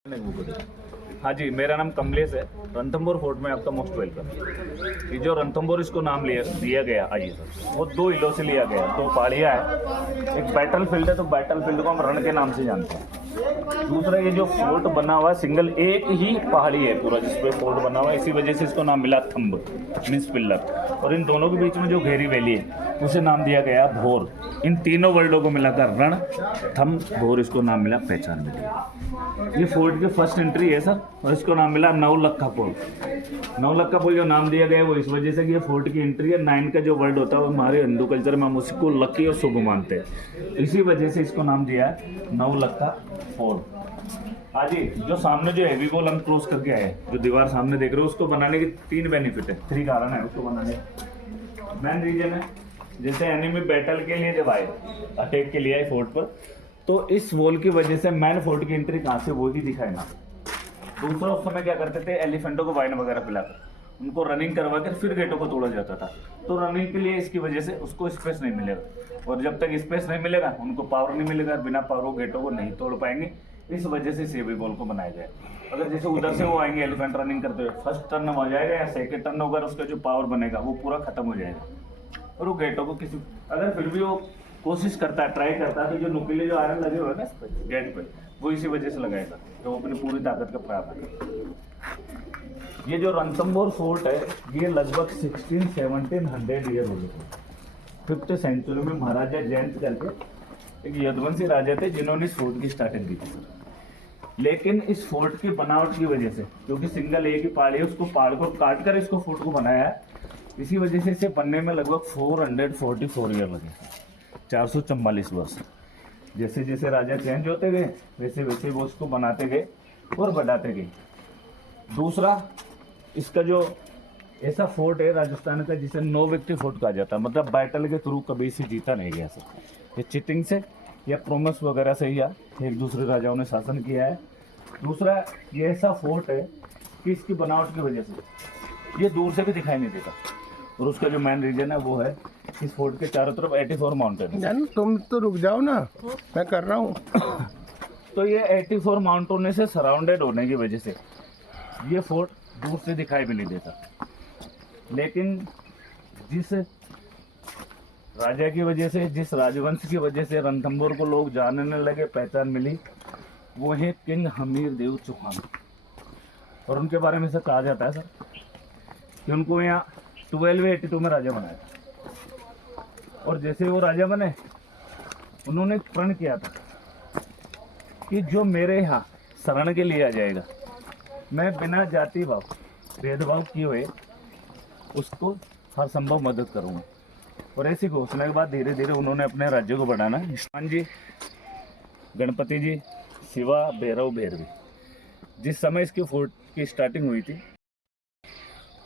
हाँ जी, मेरा नाम कमलेश है। रणथंभौर फोर्ट में आपका मोस्ट वेलकम। ये जो रणथंभौर इसको नाम दिया गया, आइए सर, वो दो हिलों से लिया गया। दो पहाड़ियाँ है, एक बैटल फील्ड है, तो बैटल फील्ड को हम रण के नाम से जानते हैं। दूसरा ये जो फोर्ट बना हुआ है, सिंगल एक ही पहाड़ी है पूरा जिसपे फोर्ट बना हुआ है, इसी वजह से इसको नाम मिला थंब मीन्स पिल्लर। और इन दोनों के बीच में जो घेरी वैली है उसे नाम दिया गया भोर। इन तीनों वर्डों को मिलाकर रण, थंब, भोर, इसको नाम मिला, पहचान मिली। ये फोर्ट की फर्स्ट एंट्री है सर, और इसको नाम मिला नवलखा पुल। नवलखा पुल जो नाम दिया गया है वो इस वजह से कि ये फोर्ट की एंट्री है। 9 का जो वर्ड होता है वो हमारे हिंदू कल्चर में हम उसको लकी और शुभ मानते हैं, इसी वजह से इसको नाम दिया है नवलखा फोर्ट। आज जो सामने जो हैवी वॉल हम क्रॉस करके आए, जो दीवार सामने देख रहे हो, उसको बनाने के 3 बेनिफिट है, 3 कारण है उसको बनाने। मेन रीजन है, जैसे एनिमी बैटल के लिए जब आए, अटैक के लिए आए फोर्ट पर, तो इस वॉल की वजह से मैन फोर्ट की एंट्री कहाँ से वो ही दिखाए ना। दूसरा, उस समय क्या करते थे, एलिफेंटों को वाइन वगैरह पिलाकर उनको रनिंग करवा कर फिर गेटों को तोड़ा जाता था। तो रनिंग के लिए इसकी वजह से उसको स्पेस नहीं मिलेगा, और जब तक स्पेस नहीं मिलेगा उनको पावर नहीं मिलेगा, बिना पावर वो गेटों को नहीं तोड़ पाएंगे। इस वजह से सेवी बॉल को बनाया गया। अगर जैसे उधर से वो आएंगे एलिफेंट रनिंग करते हुए, फर्स्ट टर्न हो जाएगा या सेकंड टर्न होगा, उसका जो पावर बनेगा वो पूरा खत्म हो जाएगा। और वो गेटों को किसी, अगर फिर भी वो कोशिश करता है, ट्राई करता है, तो जो नुकीले जो आयरन लगे हुए हैं ना गेट पे, वो इसी वजह से लगाएगा, तो वो अपनी पूरी ताकत का प्रयास करेगा। ये जो रणथंभौर फोर्ट है, ये लगभग 1600-1700 ईयर हो गए। 5th सेंचुरी में महाराजा जयंत करके एक यदुवंशी राजा थे जिन्होंने इस फोर्ट की स्टार्टिंग की थी। लेकिन इस फोर्ट की बनावट की वजह से, क्योंकि सिंगल एक ही पहाड़ है, उसको पहाड़ को काट कर इसको फोर्ट को बनाया है, इसी वजह से इसे बनने में लगभग 444 ईयर लगे, 444 वर्ष। जैसे जैसे राजा चेंज होते गए वैसे वैसे वो उसको बनाते गए और बढ़ाते गए। दूसरा, इसका जो ऐसा फोर्ट है राजस्थान का जिसे 9 व्यक्ति फोर्ट कहा जाता है, मतलब बैटल के थ्रू कभी इसे जीता नहीं गया सर। ये चिटिंग से या प्रोमिस वगैरह से या एक दूसरे राजाओं ने शासन किया है। दूसरा, ये ऐसा फोर्ट है कि इसकी बनावट की वजह से ये दूर से भी दिखाई नहीं देता, और उसका जो मेन रीजन है वो है इस फोर्ट के चारों तरफ 84 माउंटेन है। तुम तो रुक जाओ ना, मैं कर रहा हूँ। तो ये 84 माउंटेन से सराउंडेड होने की वजह से ये फोर्ट दूर से दिखाई भी नहीं देता। लेकिन जिस राजा की वजह से, जिस राजवंश की वजह से रणथंभौर को लोग जानने लगे, पहचान मिली, वो है किंग हमीर देव चौहान। और उनके बारे में से कहा जाता है सर कि उनको यहाँ 1282 में राजा बनाया। और जैसे वो राजा बने, उन्होंने प्रण किया था कि जो मेरे यहाँ शरण के लिए आ जाएगा, मैं बिना जाति भाव भेदभाव किए हुए उसको हर संभव मदद करूँगा। और ऐसी घोषणा के बाद धीरे धीरे उन्होंने अपने राज्य को बढ़ाना। हनुमान जी, गणपति जी, शिवा, भैरव, भैरवी, जिस समय इसकी फोर्ट की स्टार्टिंग हुई थी,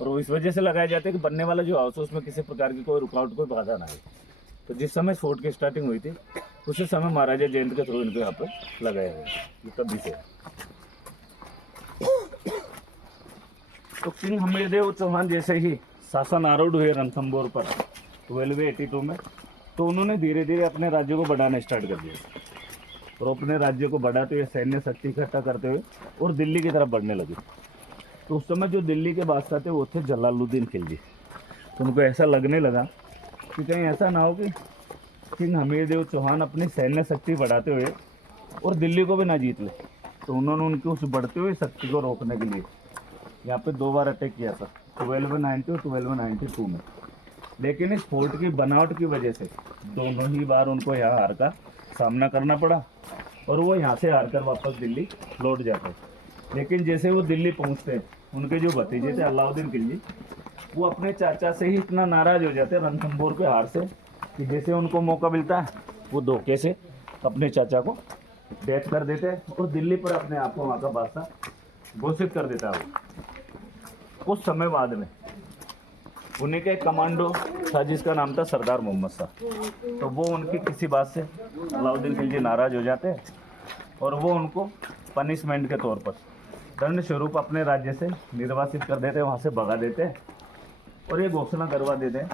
और वो इस वजह से लगाए जाते हैं कि बनने वाला जो हाउस है उसमें किसी प्रकार की कोई रुकावट, कोई बाधा ना आए। तो जिस समय फोर्ट की स्टार्टिंग हुई थी उसी समय महाराजा जयंत के थ्रू इनको यहाँ पर लगाया गया, तभी से। तो किंग हमीरदेव चौहान जैसे ही शासन आरूढ़ हुए रणथंभौर पर 1282 में, तो उन्होंने धीरे धीरे अपने राज्य को बढ़ाना स्टार्ट कर दिया, और अपने राज्य को बढ़ाते हुए सैन्य शक्ति इकट्ठा करते हुए और दिल्ली की तरफ बढ़ने लगे। तो उस समय जो दिल्ली के बादशाह थे वो थे जलालुद्दीन खिलजी। तो उनको ऐसा लगने लगा कि कहीं ऐसा ना हो कि किंग हमीरदेव चौहान अपनी सैन्य शक्ति बढ़ाते हुए और दिल्ली को भी ना जीत ले। तो उन्होंने उनकी उस बढ़ते हुए शक्ति को रोकने के लिए यहाँ पे 2 बार अटैक किया था, 1290 और 1292 में। लेकिन इस फोर्ट की बनावट की वजह से दोनों ही बार उनको यहाँ हार का सामना करना पड़ा, और वो यहाँ से हार कर वापस दिल्ली लौट जाते। लेकिन जैसे वो दिल्ली पहुँचते, उनके जो भतीजे थे अलाउद्दीन खिलजी, वो अपने चाचा से ही इतना नाराज़ हो जाते रणथंभौर के हार से कि जैसे उनको मौका मिलता है वो धोखे से अपने चाचा को डेथ कर देते हैं, और दिल्ली पर अपने आप को वहाँ का बादशाह घोषित कर देता है। कुछ समय बाद में उन्हीं के कमांडो था जिसका नाम था सरदार मोहम्मद शाह। तो वो उनकी किसी बात से अलाउद्दीन खिलजी नाराज़ हो जाते हैं, और वो उनको पनिशमेंट के तौर पर दंड स्वरूप अपने राज्य से निर्वासित कर देते हैं, वहाँ से भगा देते हैं, और ये घोषणा करवा देते हैं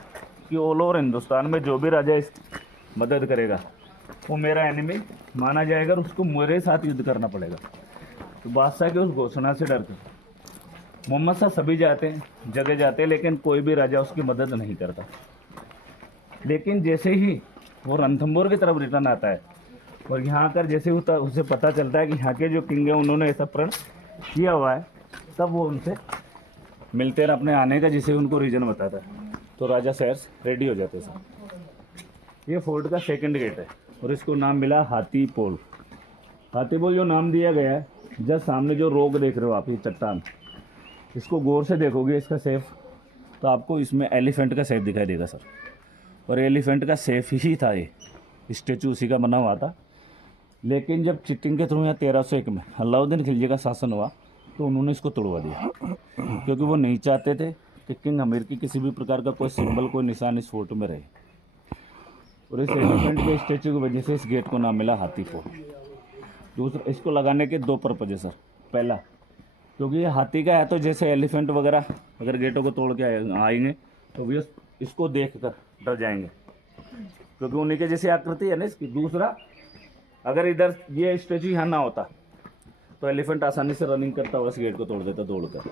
कि ऑल ओवर हिंदुस्तान में जो भी राजा इस मदद करेगा वो मेरा एनिमी माना जाएगा और उसको मेरे साथ युद्ध करना पड़ेगा। तो बादशाह की उस घोषणा से डर कर मोहम्मद शाह सभी जाते हैं, जगह जाते हैं, लेकिन कोई भी राजा उसकी मदद नहीं करता। लेकिन जैसे ही वो रणथंभौर की तरफ रिटर्न आता है और यहाँ आकर जैसे उसे पता चलता है कि यहाँ के जो किंग है उन्होंने ऐसा प्रण किया हुआ है, तब वो उनसे मिलते हैं अपने आने का, जिसे उनको रीज़न बताता है। तो राजा सहर्ष रेडी हो जाते सर। ये फोर्ट का सेकंड गेट है और इसको नाम मिला हाथी पोल। हाथी पोल जो नाम दिया गया है, जस्ट सामने जो रोक देख रहे हो आप, ये चट्टान, इसको गौर से देखोगे इसका सेफ, तो आपको इसमें एलिफेंट का सेफ दिखाई देगा सर। और एलिफेंट का सेफ ही था ये, स्टेचू उसी का बना हुआ था। लेकिन जब चीटिंग के थ्रू यहाँ 1301 में अलाउद्दीन खिलजी का शासन हुआ तो उन्होंने इसको तोड़वा दिया, क्योंकि वो नहीं चाहते थे कि किंग हमीर की किसी भी प्रकार का कोई सिंबल, कोई निशान इस फोर्ट में रहे। और इस एलिफेंट के स्टेचू की वजह से इस गेट को नाम मिला हाथी पोल। दूसरा, इसको लगाने के दो पर्पज है सर। पहला, क्योंकि ये हाथी का है तो जैसे एलिफेंट वगैरह अगर गेटों को तोड़ के आएंगे तो वो इसको देख कर डर जाएंगे, क्योंकि उन्हीं के जैसी आकृति है ना इसकी। दूसरा, अगर इधर ये स्टेचू यहाँ ना होता तो एलिफेंट आसानी से रनिंग करता हुआ इस गेट को तोड़ देता दौड़कर।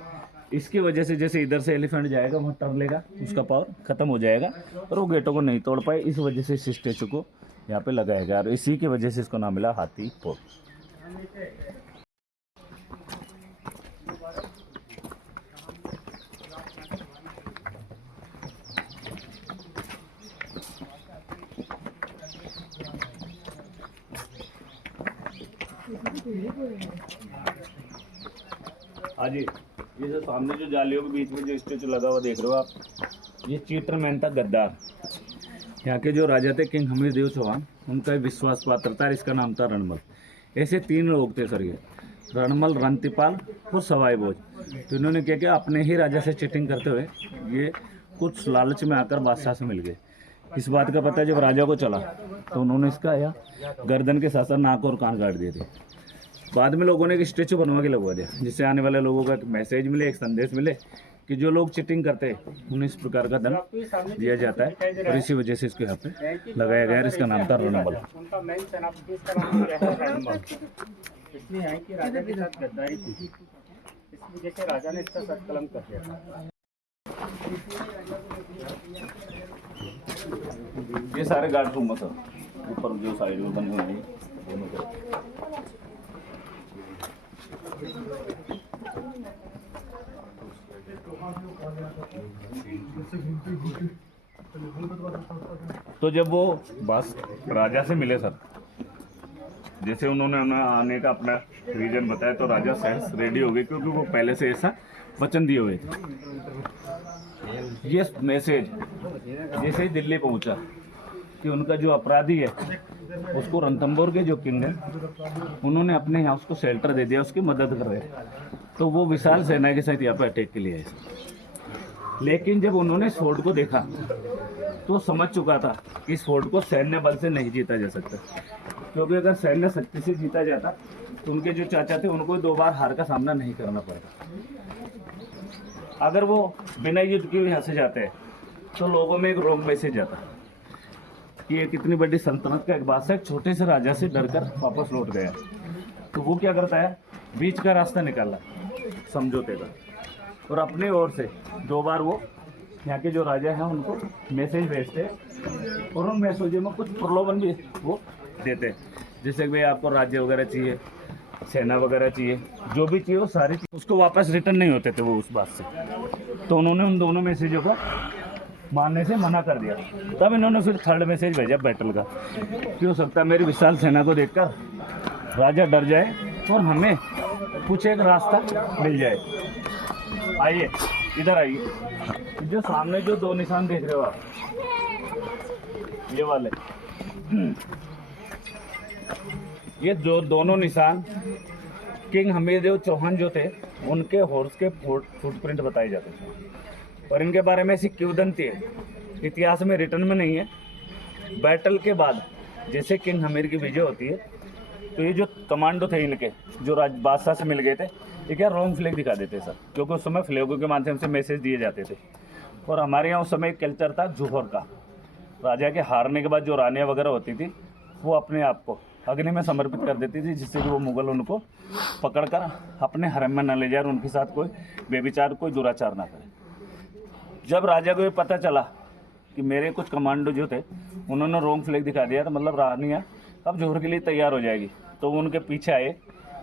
इसकी वजह से जैसे इधर से एलिफेंट जाएगा वहाँ टर्न लेगा, उसका पावर खत्म हो जाएगा और वो गेटों को नहीं तोड़ पाए। इस वजह से इस स्टेचू को यहाँ पे लगाया गया और इसी की वजह से इसको नाम मिला हाथी पोल। हाँ जी, ये जो सामने जो जालियों के बीच में जो स्टेचू लगा हुआ देख रहे हो आप, ये चीटरमैन था, गद्दार। यहाँ के जो राजा थे किंग हमीर देव चौहान, उनका विश्वास पात्र था, इसका नाम था रणमल। ऐसे तीन लोग थे सर, ये रणमल, रणतिपाल और सवाई भोज। तो इन्होंने क्या किया, अपने ही राजा से चीटिंग करते हुए ये कुछ लालच में आकर बादशाह से मिल गए। इस बात का पता जब राजा को चला तो उन्होंने इसका या गर्दन के साथ साथ नाक और कान काट दिए थे। बाद में लोगों ने एक स्टेचू बनवा के लगवा दिया, जिससे आने वाले लोगों का एक मैसेज मिले, एक संदेश मिले कि जो लोग चीटिंग करते हैं उन्हें इस प्रकार का दंड दिया जाता है। और इसी वजह से इसको यहाँ पे लगाया गया है। इसका नाम था रणबल। इसलिए यहाँ की राजा के साथ गद्दारी थी, इस वजह से राजा ने इसका सर कलम कर दिया था। ये सारे गार्ड रूम है सर, ऊपर जो साइड में बने हुए हैं दोनों तरफ। तो जब वो बस राजा से मिले सर, जैसे उन्होंने आने का अपना रीजन बताया, तो राजा सहर्ष रेडी हो गए, क्योंकि वो पहले से ऐसा वचन दिए हुए थे। ये मैसेज जैसे ही दिल्ली पहुंचा कि उनका जो अपराधी है उसको रणथंभौर के जो किंग है उन्होंने अपने यहाँ उसको शेल्टर दे दिया, उसकी मदद कर रहे, तो वो विशाल सेना के साथ यहाँ पे अटैक के लिए आए। लेकिन जब उन्होंने इस फोर्ट को देखा तो समझ चुका था कि इस फोर्ट को सैन्य बल से नहीं जीता जा सकता, क्योंकि अगर सैन्य शक्ति से जीता जाता तो उनके जो चाचा थे उनको 2 बार हार का सामना नहीं करना पड़ता। अगर वो बिना युद्ध के यहाँ से जाते हैं तो लोगों में एक रॉन्ग मैसेज जाता कि ये कितनी बड़ी सल्तनत का एक बादशाह एक छोटे से राजा से डरकर वापस लौट गया। तो वो क्या करता है, बीच का रास्ता निकाला समझौते का, और अपने ओर से 2 बार वो यहाँ के जो राजा हैं उनको मैसेज भेजते हैं, और उन मैसेजों में कुछ प्रलोभन भी वो देते हैं, जैसे कि भाई आपको राज्य वगैरह चाहिए, सेना वगैरह चाहिए, जो भी चाहिए वो सारी चीज़ उसको वापस रिटर्न नहीं होते थे वो उस बात से। तो उन्होंने उन दोनों मैसेजों को मानने से मना कर दिया। तब इन्होंने फिर थर्ड मैसेज भेजा बैटल का, कि हो सकता है मेरी विशाल सेना को देखकर राजा डर जाए और हमें कुछ एक रास्ता मिल जाए। आइए इधर आइए, जो सामने जो 2 निशान देख रहे हो आप, ये वाले, ये जो दोनों निशान किंग हमीर देव चौहान जो थे उनके हॉर्स के फुटप्रिंट बताए जाते थे। और इनके बारे में ऐसी किंवदंती है, इतिहास में रिटर्न में नहीं है। बैटल के बाद जैसे किंग हमीर की विजय होती है तो ये जो कमांडो थे इनके, जो बादशाह से मिल गए थे, ये क्या रॉन्ग फ्लैग दिखा देते सर, क्योंकि उस समय फ्लैगों के माध्यम से मैसेज दिए जाते थे। और हमारे यहाँ उस समय एक कल्चर था जोहर का, राजा के हारने के बाद जो रानियाँ वगैरह होती थी वो अपने आप को अग्नि में समर्पित कर देती थी, जिससे कि वो मुगल उनको पकड़कर अपने हरम में न ले जाए और उनके साथ कोई बेविचार, कोई दुराचार ना करे। जब राजा को ये पता चला कि मेरे कुछ कमांडो जो थे उन्होंने रोंग फ्लैग दिखा दिया, तो मतलब रानियाँ अब जोहर के लिए तैयार हो जाएगी, तो वो उनके पीछे आए।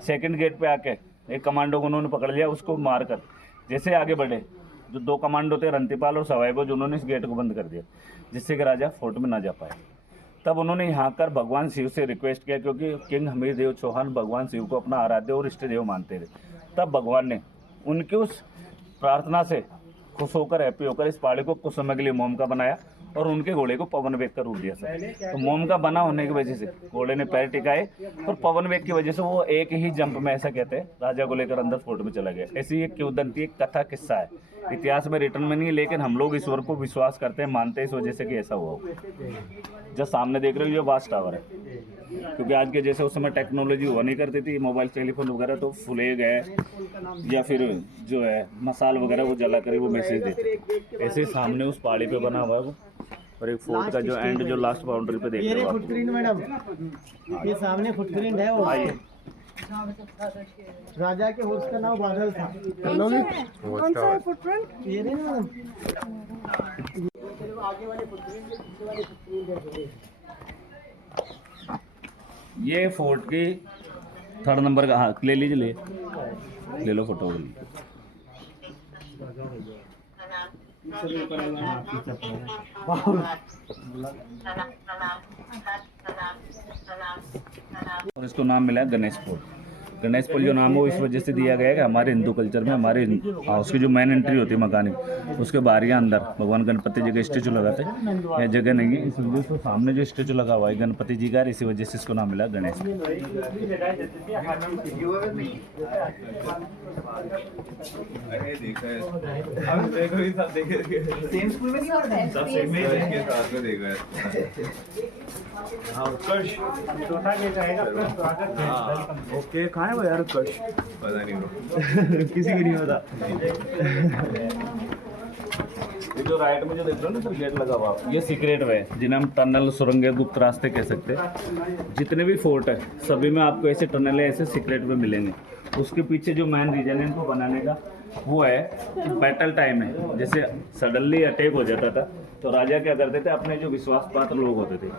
सेकंड गेट पे आके एक कमांडो को उन्होंने पकड़ लिया, उसको मारकर जैसे आगे बढ़े, जो 2 कमांडो थे रंतीपाल और सवाईबोज, उन्होंने इस गेट को बंद कर दिया, जिससे कि राजा फोर्ट में ना जा पाए। तब उन्होंने यहाँ कर भगवान शिव से रिक्वेस्ट किया, क्योंकि किंग हमीर देव चौहान भगवान शिव को अपना आराध्य और इष्ट देव मानते थे। तब भगवान ने उनकी उस प्रार्थना से खुश होकर, हैप्पी होकर इस पहाड़ी को कुछ समय के लिए मोम का बनाया और उनके घोड़े को पवन वेग का रूप दिया सर। तो मोम का बना होने की वजह से घोड़े ने पैर टिकाए और पवन वेग की वजह से वो एक ही जंप में, ऐसा कहते हैं, राजा को लेकर अंदर फोर्ट में चला गया। ऐसी एक किंवदंती, एक कथा, किस्सा है, इतिहास में रिटर्न में नहीं है, लेकिन हम लोग ईश्वर को विश्वास करते हैं, मानते हैं, इस वजह से कि ऐसा हुआ। जो सामने देख रहे हो ये वाच टावर है, क्योंकि आज के जैसे उस समय टेक्नोलॉजी हुआ नहीं करती थी, मोबाइल टेलीफोन वगैरह, तो फ्लैग है या फिर जो है मसाल वगैरह वो जला कर वो मैसेज देते। ऐसे सामने उस पहाड़ी पे बना हुआ है वो, और एक फोर्ट का जो एंड, जो लास्ट बाउंड्री पे देख रहे हो फुटप्रिंट मैडम, ये सामने फुटप्रिंट है, वो आइए। राजा के हॉर्स का नाम बादल था। कौन सा है फुटप्रिंट? ये नहीं मैडम, आगे वाले फुटप्रिंट, पीछे वाले फुटप्रिंट है। ये फोर्ट की 3rd नंबर का, हाँ ले लीजिए, ले लो फोटो। और इसको नाम मिला है गणेश फोर्ट। गणेश पुल जो नाम है वो इस वजह से दिया गया है कि हमारे हिंदू कल्चर में, हमारे उसकी जो मेन एंट्री होती है मकान की, उसके बाहर या अंदर भगवान गणपति जी का स्टेचू लगाते हैं, यह जगह नहीं है, इस वजह से सामने जो स्टेचू लगा हुआ है गणपति जी का, इसी वजह से इसको नाम मिला गणेश। ओके, कहाँ है वो यार उत्कर्ष? पता नहीं किसी की नहीं पता। ये जो राइट में जो देख रहे हो ना सर गेट लगा हुआ, ये सीक्रेट वे है, जिन्हें हम टनल, सुरंग, गुप्त रास्ते कह सकते हैं। जितने भी फोर्ट है सभी में आपको ऐसे टनल ऐसे सीक्रेट वे मिलेंगे। उसके पीछे जो मेन रीजन है इनको बनाने का वो है कि बैटल टाइम है, जैसे सडनली अटैक हो जाता था तो राजा क्या करते थे, अपने जो विश्वास पात्र लोग होते थे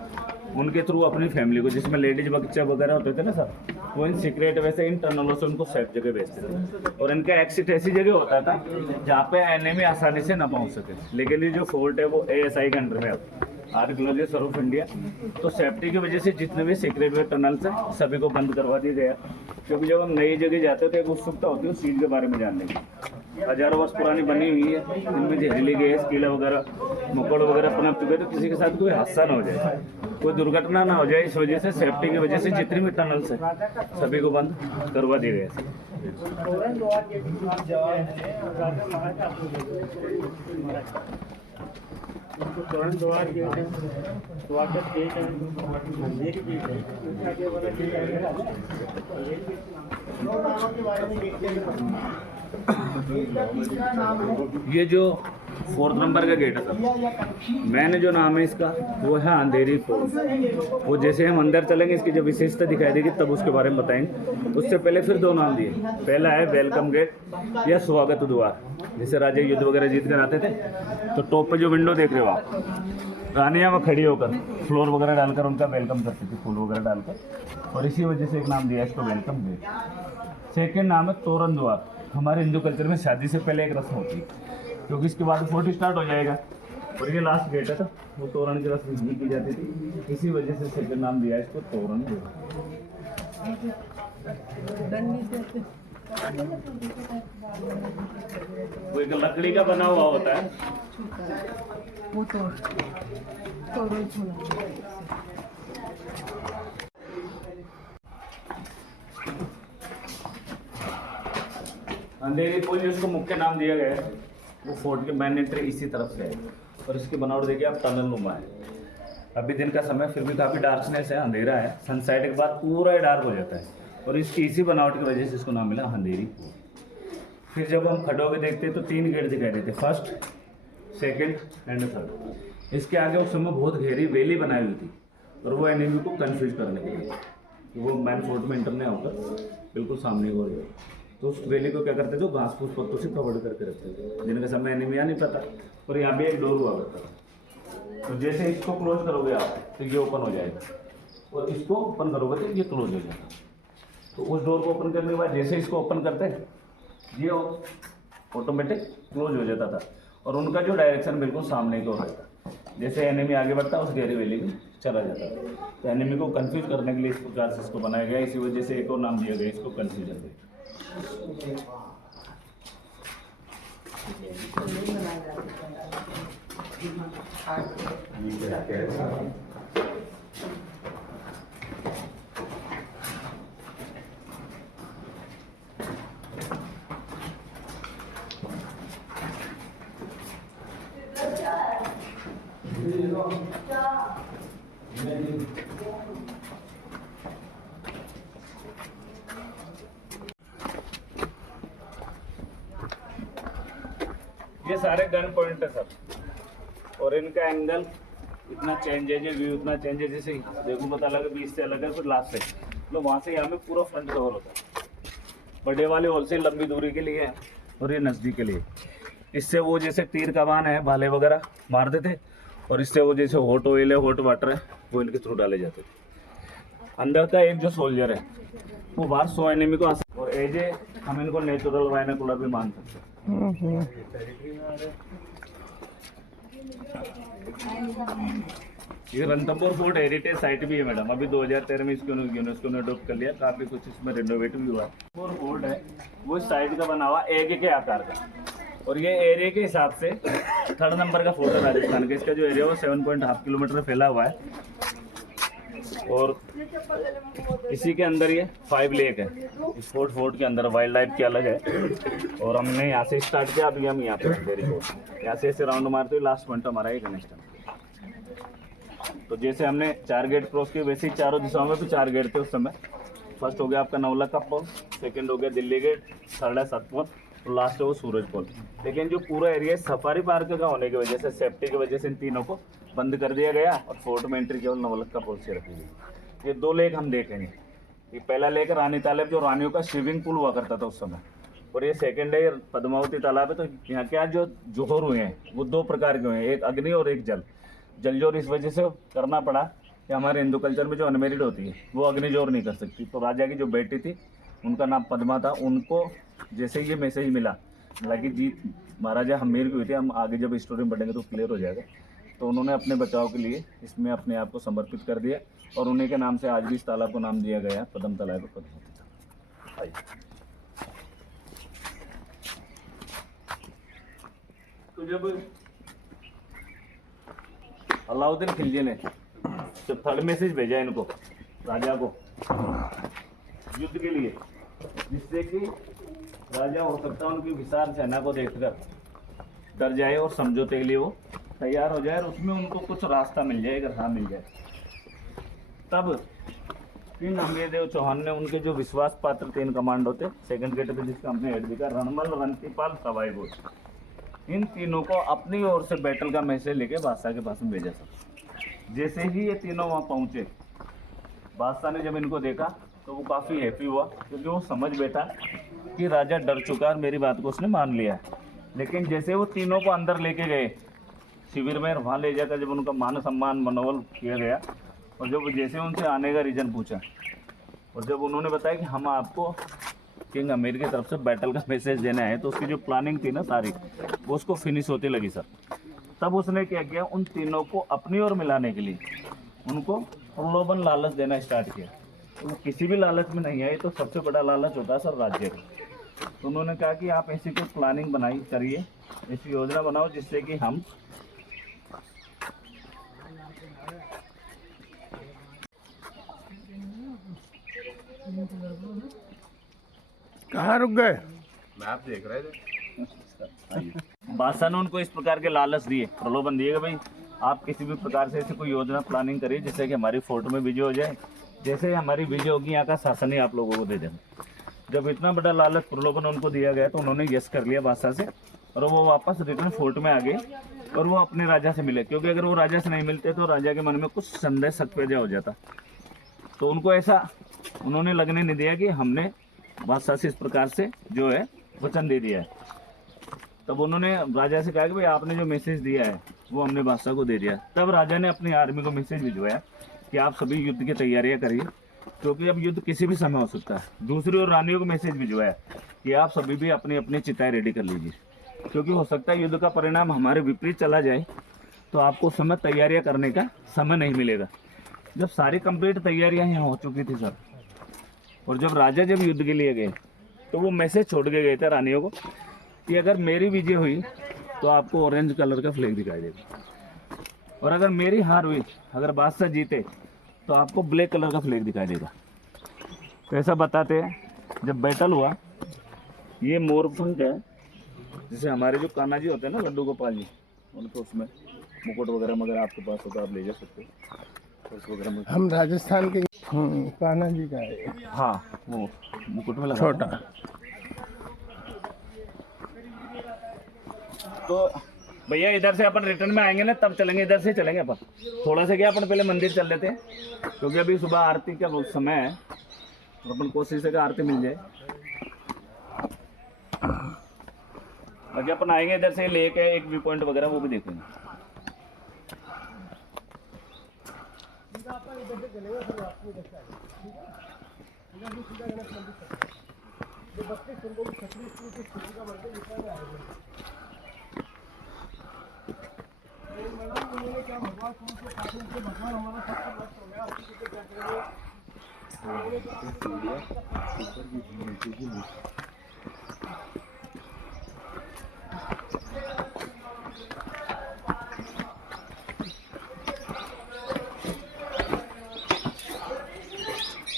उनके थ्रू अपनी फैमिली को, जिसमें लेडीज बच्चा वगैरह होते थे ना सर, वो इन सीक्रेट वैसे इन टनलों से उनको सेफ जगह भेजते थे। और इनका एक्सिट ऐसी जगह होता था जहाँ पे एनिमी आसानी से ना पहुँच सके। लेकिन ये जो फोर्ट है वो ASI के अंडर में आर्कियोलॉजिस्ट ऑफ इंडिया, तो सेफ्टी की वजह से जितने भी सीक्रेट वे टनल्स हैं सभी को बंद करवा दिया गया। क्योंकि जब हम नई जगह जाते थे एक उत्सुकता होती है उस चीज़ के बारे में जानने की। हजारों वर्ष पुरानी बनी हुई है, इनमें जहरीली गैस, कीड़ा वगैरह, मकोड़ वगैरह पनप चुके, तो किसी के साथ कोई हादसा ना हो जाए, कोई दुर्घटना ना हो जाए, इस वजह से सेफ्टी की वजह से जितनी भी टनल्स है सभी को बंद करवा दिए गए। तोरण द्वार गेट है, स्वागत गेट है, मंदिर गेट ये जो 4th नंबर का गेट है सर, मैंने जो नाम है इसका वो है अंधेरी फोर्ट। वो जैसे हम अंदर चलेंगे इसकी जब विशेषता दिखाई देगी तब उसके बारे में बताएंगे। उससे पहले फिर 2 नाम दिए, पहला है वेलकम गेट या स्वागत द्वार। जैसे राजा युद्ध वगैरह जीत कर आते थे तो टॉप पे जो विंडो देख रहे हो आप, रानियाँ वो खड़ी होकर फ्लोर वगैरह डालकर उनका वेलकम करती थी, फूल वगैरह डालकर, और इसी वजह से एक नाम दिया इसको वेलकम गेट। सेकेंड नाम है तोरण द्वार। हमारे हिंदू कल्चर में शादी से पहले एक रस्म होती है, क्योंकि इसके बाद फोर्ट स्टार्ट हो जाएगा, और ये लास्ट गेट है, तो वो तोरण की रस्म नहीं की जाती थी, इसी वजह से सेकंड नाम दिया इसको तोरण द्वार। वो एक लकड़ी का बना हुआ होता है, वो तो अंधेरी पुल जिसको मुख्य नाम दिया गया है वो फोर्ट के मेन एंट्री इसी तरफ से है, और इसकी बनावट देखिए आप टनल नुमा है। अभी दिन का समय फिर भी काफ़ी डार्कनेस है, अंधेरा है, सनसेट के बाद पूरा ही डार्क हो जाता है, और इसकी इसी बनावट की वजह से इसको नाम मिला अंधेरी पुल। फिर जब हम खड़े होकर देखते हैं तो 3 गेट दिखाई देते, फर्स्ट, सेकेंड एंड थर्ड। इसके आगे उस समय बहुत गहरी वैली बनाई हुई थी, और वो एनिमी को कन्फ्यूज करने के लिए। वो मैन फोर्ट में इंटर नहीं होकर बिल्कुल सामने हो गया। तो उस वैली को क्या करते थे, वो घास फूस पत्तों से कवर करके रखते थे, जिनके सामने एनिमी आ नहीं पाता। और यहाँ भी एक डोर हुआ करता था, तो जैसे इसको क्लोज करोगे आप तो ये ओपन हो जाएगा, और इसको ओपन करोगे तो ये क्लोज हो जाएगा। तो उस डोर को ओपन करने के बाद जैसे इसको ओपन करते ये ऑटोमेटिक क्लोज हो जाता था, और उनका जो डायरेक्शन बिल्कुल सामने की ओर रहता। जैसे एनिमी आगे बढ़ता उस गहरी वैली में चला जाता था। तो एनिमी को कंफ्यूज करने के लिए इस प्रकार से इसको बनाया गया, इसी वजह से एक और नाम दिया गया इसको कंफ्यूजन। ये सारे गन पॉइंट है सर, और इनका एंगल इतना चेंज है, व्यू इतना चेंज है, जैसे देखो पता लगा बीच से अलग है, फिर लास्ट से मतलब वहाँ से यहाँ में पूरा फ्रंट कवर होता है। बड़े वाले होल से लंबी दूरी के लिए है और ये नज़दीक के लिए। इससे वो जैसे तीर कमान है, भाले वगैरह मारते थे, और इससे वो जैसे हॉट ऑयल है, हॉट वाटर है, वो इनके थ्रू डाले जाते थे। अंदर का एक जो सोल्जर है वो बाहर 100 एनिमी को और एज ए हम इनको नेचुरल बाइनोकुलर भी मान सकते हैं। ये रणथंभौर फोर्ट हेरिटेज साइट भी है मैडम, अभी 2013 में इसको यूनेस्को ने अडॉप्ट कर लिया, काफ़ी कुछ इसमें रिनोवेट भी हुआ। फोर्ट है वो साइड का बना हुआ एरिया के आकार का, और ये एरिया के हिसाब से 3rd नंबर का फोर्ट है राजस्थान का। इसका जो एरिया है वो 7.5 किलोमीटर फैला हुआ है, और इसी के अंदर ये 5 लेक है। इस फोर्ट के अंदर वाइल्ड लाइफ की अलग है, और हमने यहाँ से स्टार्ट किया, अभी हम यहाँ पे यहाँ से ऐसे राउंड मारते हुए लास्ट पॉइंट हमारा एक गणेश टेम्पल। तो जैसे हमने 4 गेट क्रॉस किए, वैसे ही चारों दिशाओं में भी 4 गेट थे उस समय। फर्स्ट हो गया आपका नवलखा पोल, सेकंड हो गया दिल्ली गेट, थर्ड है सतपुर, और लास्ट है वो सूरज पोल। लेकिन जो पूरा एरिया सफारी पार्क का होने की वजह से, सेफ्टी की वजह से इन तीनों को बंद कर दिया गया, और फोर्ट में एंट्री केवल नवलखा पोल से रखी गई। ये 2 लेक हम देखेंगे। ये पहला लेक रानी तालाब, जो रानियों का स्विमिंग पूल हुआ करता था उस समय, और ये सेकंड है पद्मावती तालाब है। तो यहाँ के आज जो जोहर हुए हैं वो 2 प्रकार के हुए हैं, एक अग्नि और एक जल। जल जोर इस वजह से करना पड़ा कि हमारे हिंदू कल्चर में जो अनमेरिड होती है वो अग्नि जोर नहीं कर सकती। तो राजा की जो बेटी थी उनका नाम पद्मा था, उनको जैसे ही ये मैसेज मिला, हालांकि जीत महाराजा हमीर की हुई थी, हम आगे जब स्टोरी में बढ़ेंगे तो क्लियर हो जाएगा, तो उन्होंने अपने बचाव के लिए इसमें अपने आप को समर्पित कर दिया, और उन्हीं के नाम से आज भी इस तालाब को नाम दिया गया पद्म तालाब। तो जब अलाउद्दीन खिलजी ने जब 3rd मैसेज भेजा इनको, राजा को, युद्ध के लिए, जिससे कि राजा हो सकता है उनकी विशाल सेना को देखकर डर जाए और समझौते के लिए वो तैयार हो जाए, और उसमें उनको कुछ रास्ता मिल जाए, अगर हाँ मिल जाए। तब किंग अमीरदेव चौहान ने उनके जो विश्वास पात्र 3 कमांड होते, सेकंड गेट पे जिसका हमने हेड दिखा, रणमल, रणतीपाल, सवाई घोष, इन तीनों को अपनी ओर से बैटल का मैसेज लेके बादशाह के पास में भेजा था। जैसे ही ये तीनों वहाँ पहुँचे, बादशाह ने जब इनको देखा तो वो काफ़ी हैप्पी हुआ, क्योंकि वो समझ बैठा कि राजा डर चुका और मेरी बात को उसने मान लिया है। लेकिन जैसे वो तीनों को अंदर लेके गए शिविर में, वहाँ ले जाकर जब उनका मान सम्मान मनोबल किया गया, और जब जैसे उनसे आने का रीज़न पूछा, और जब उन्होंने बताया कि हम आपको किंग अमीर की तरफ से बैटल का मैसेज देना है, तो उसकी जो प्लानिंग थी ना सारी, वो उसको फिनिश होती लगी सर। तब उसने क्या किया, उन तीनों को अपनी ओर मिलाने के लिए उनको प्रलोभन लालच देना स्टार्ट किया। तो वो किसी भी लालच में नहीं आए, तो सबसे बड़ा लालच होता है सर राज्य का। तो उन्होंने कहा कि आप ऐसी कोई प्लानिंग बनाई करिए, ऐसी योजना बनाओ जिससे कि हम कहाँ रुक गए? मैप देख रहे थे। बादशाह ने उनको इस प्रकार के लालच दिए, प्रलोभन दिए कि भाई आप किसी भी प्रकार से ऐसी कोई योजना प्लानिंग करिए जिससे कि हमारी फोर्ट में विजय हो जाए, जैसे हमारी विजय होगी यहाँ का शासन ही आप लोगों को दे देना। जब इतना बड़ा लालच प्रलोभन उनको दिया गया तो उन्होंने यस कर लिया बादशाह से, और वो वापस रिटर्न फोर्ट में आ गए, और वो अपने राजा से मिले, क्योंकि अगर वो राजा से नहीं मिलते तो राजा के मन में कुछ संदेह शक पैदा हो जाता। तो उनको ऐसा उन्होंने लगने नहीं दिया कि हमने बादशाह से इस प्रकार से जो है वचन दे दिया है। तब उन्होंने राजा से कहा कि भाई आपने जो मैसेज दिया है वो हमने बादशाह को दे दिया। तब राजा ने अपनी आर्मी को मैसेज भिजवाया कि आप सभी युद्ध की तैयारियां करिए, क्योंकि अब युद्ध किसी भी समय हो सकता है। दूसरी ओर रानियों को मैसेज भिजवाया कि आप सभी भी अपनी अपनी चिताएं रेडी कर लीजिए, क्योंकि हो सकता है युद्ध का परिणाम हमारे विपरीत चला जाए, तो आपको उस समय तैयारियां करने का समय नहीं मिलेगा। जब सारी कंप्लीट तैयारियां यहाँ हो चुकी थी सर, और जब राजा जब युद्ध के लिए गए तो वो मैसेज छोड़ के गए थे रानियों को कि अगर मेरी विजय हुई तो आपको ऑरेंज कलर का फ्लैग दिखाई देगा, और अगर मेरी हार हुई, अगर बादशाह जीते तो आपको ब्लैक कलर का फ्लैग दिखाई देगा। तो ऐसा बताते हैं जब बैटल हुआ, ये मोरपंख है जैसे हमारे जो कान्हा जी होते हैं ना, लड्डू गोपाल जी, उनको उसमें मुकुट वगैरह मगर आपके पास होता है आप ले जा सकते हो उस वगैरह में। हम राजस्थान के कान्हा जी का है। हाँ वो मुकुट में लगा छोटा। तो भैया इधर से अपन रिटर्न में आएंगे ना, तब चलेंगे, इधर से चलेंगे अपन। थोड़ा सा क्या अपन पहले मंदिर चल लेते हैं, क्योंकि अभी सुबह आरती का बहुत समय है, और अपन कोशिश है कि आरती मिल जाए। बाकी अपन आएंगे इधर से, लेक है एक व्यू पॉइंट वगैरह, वो भी देखेंगे।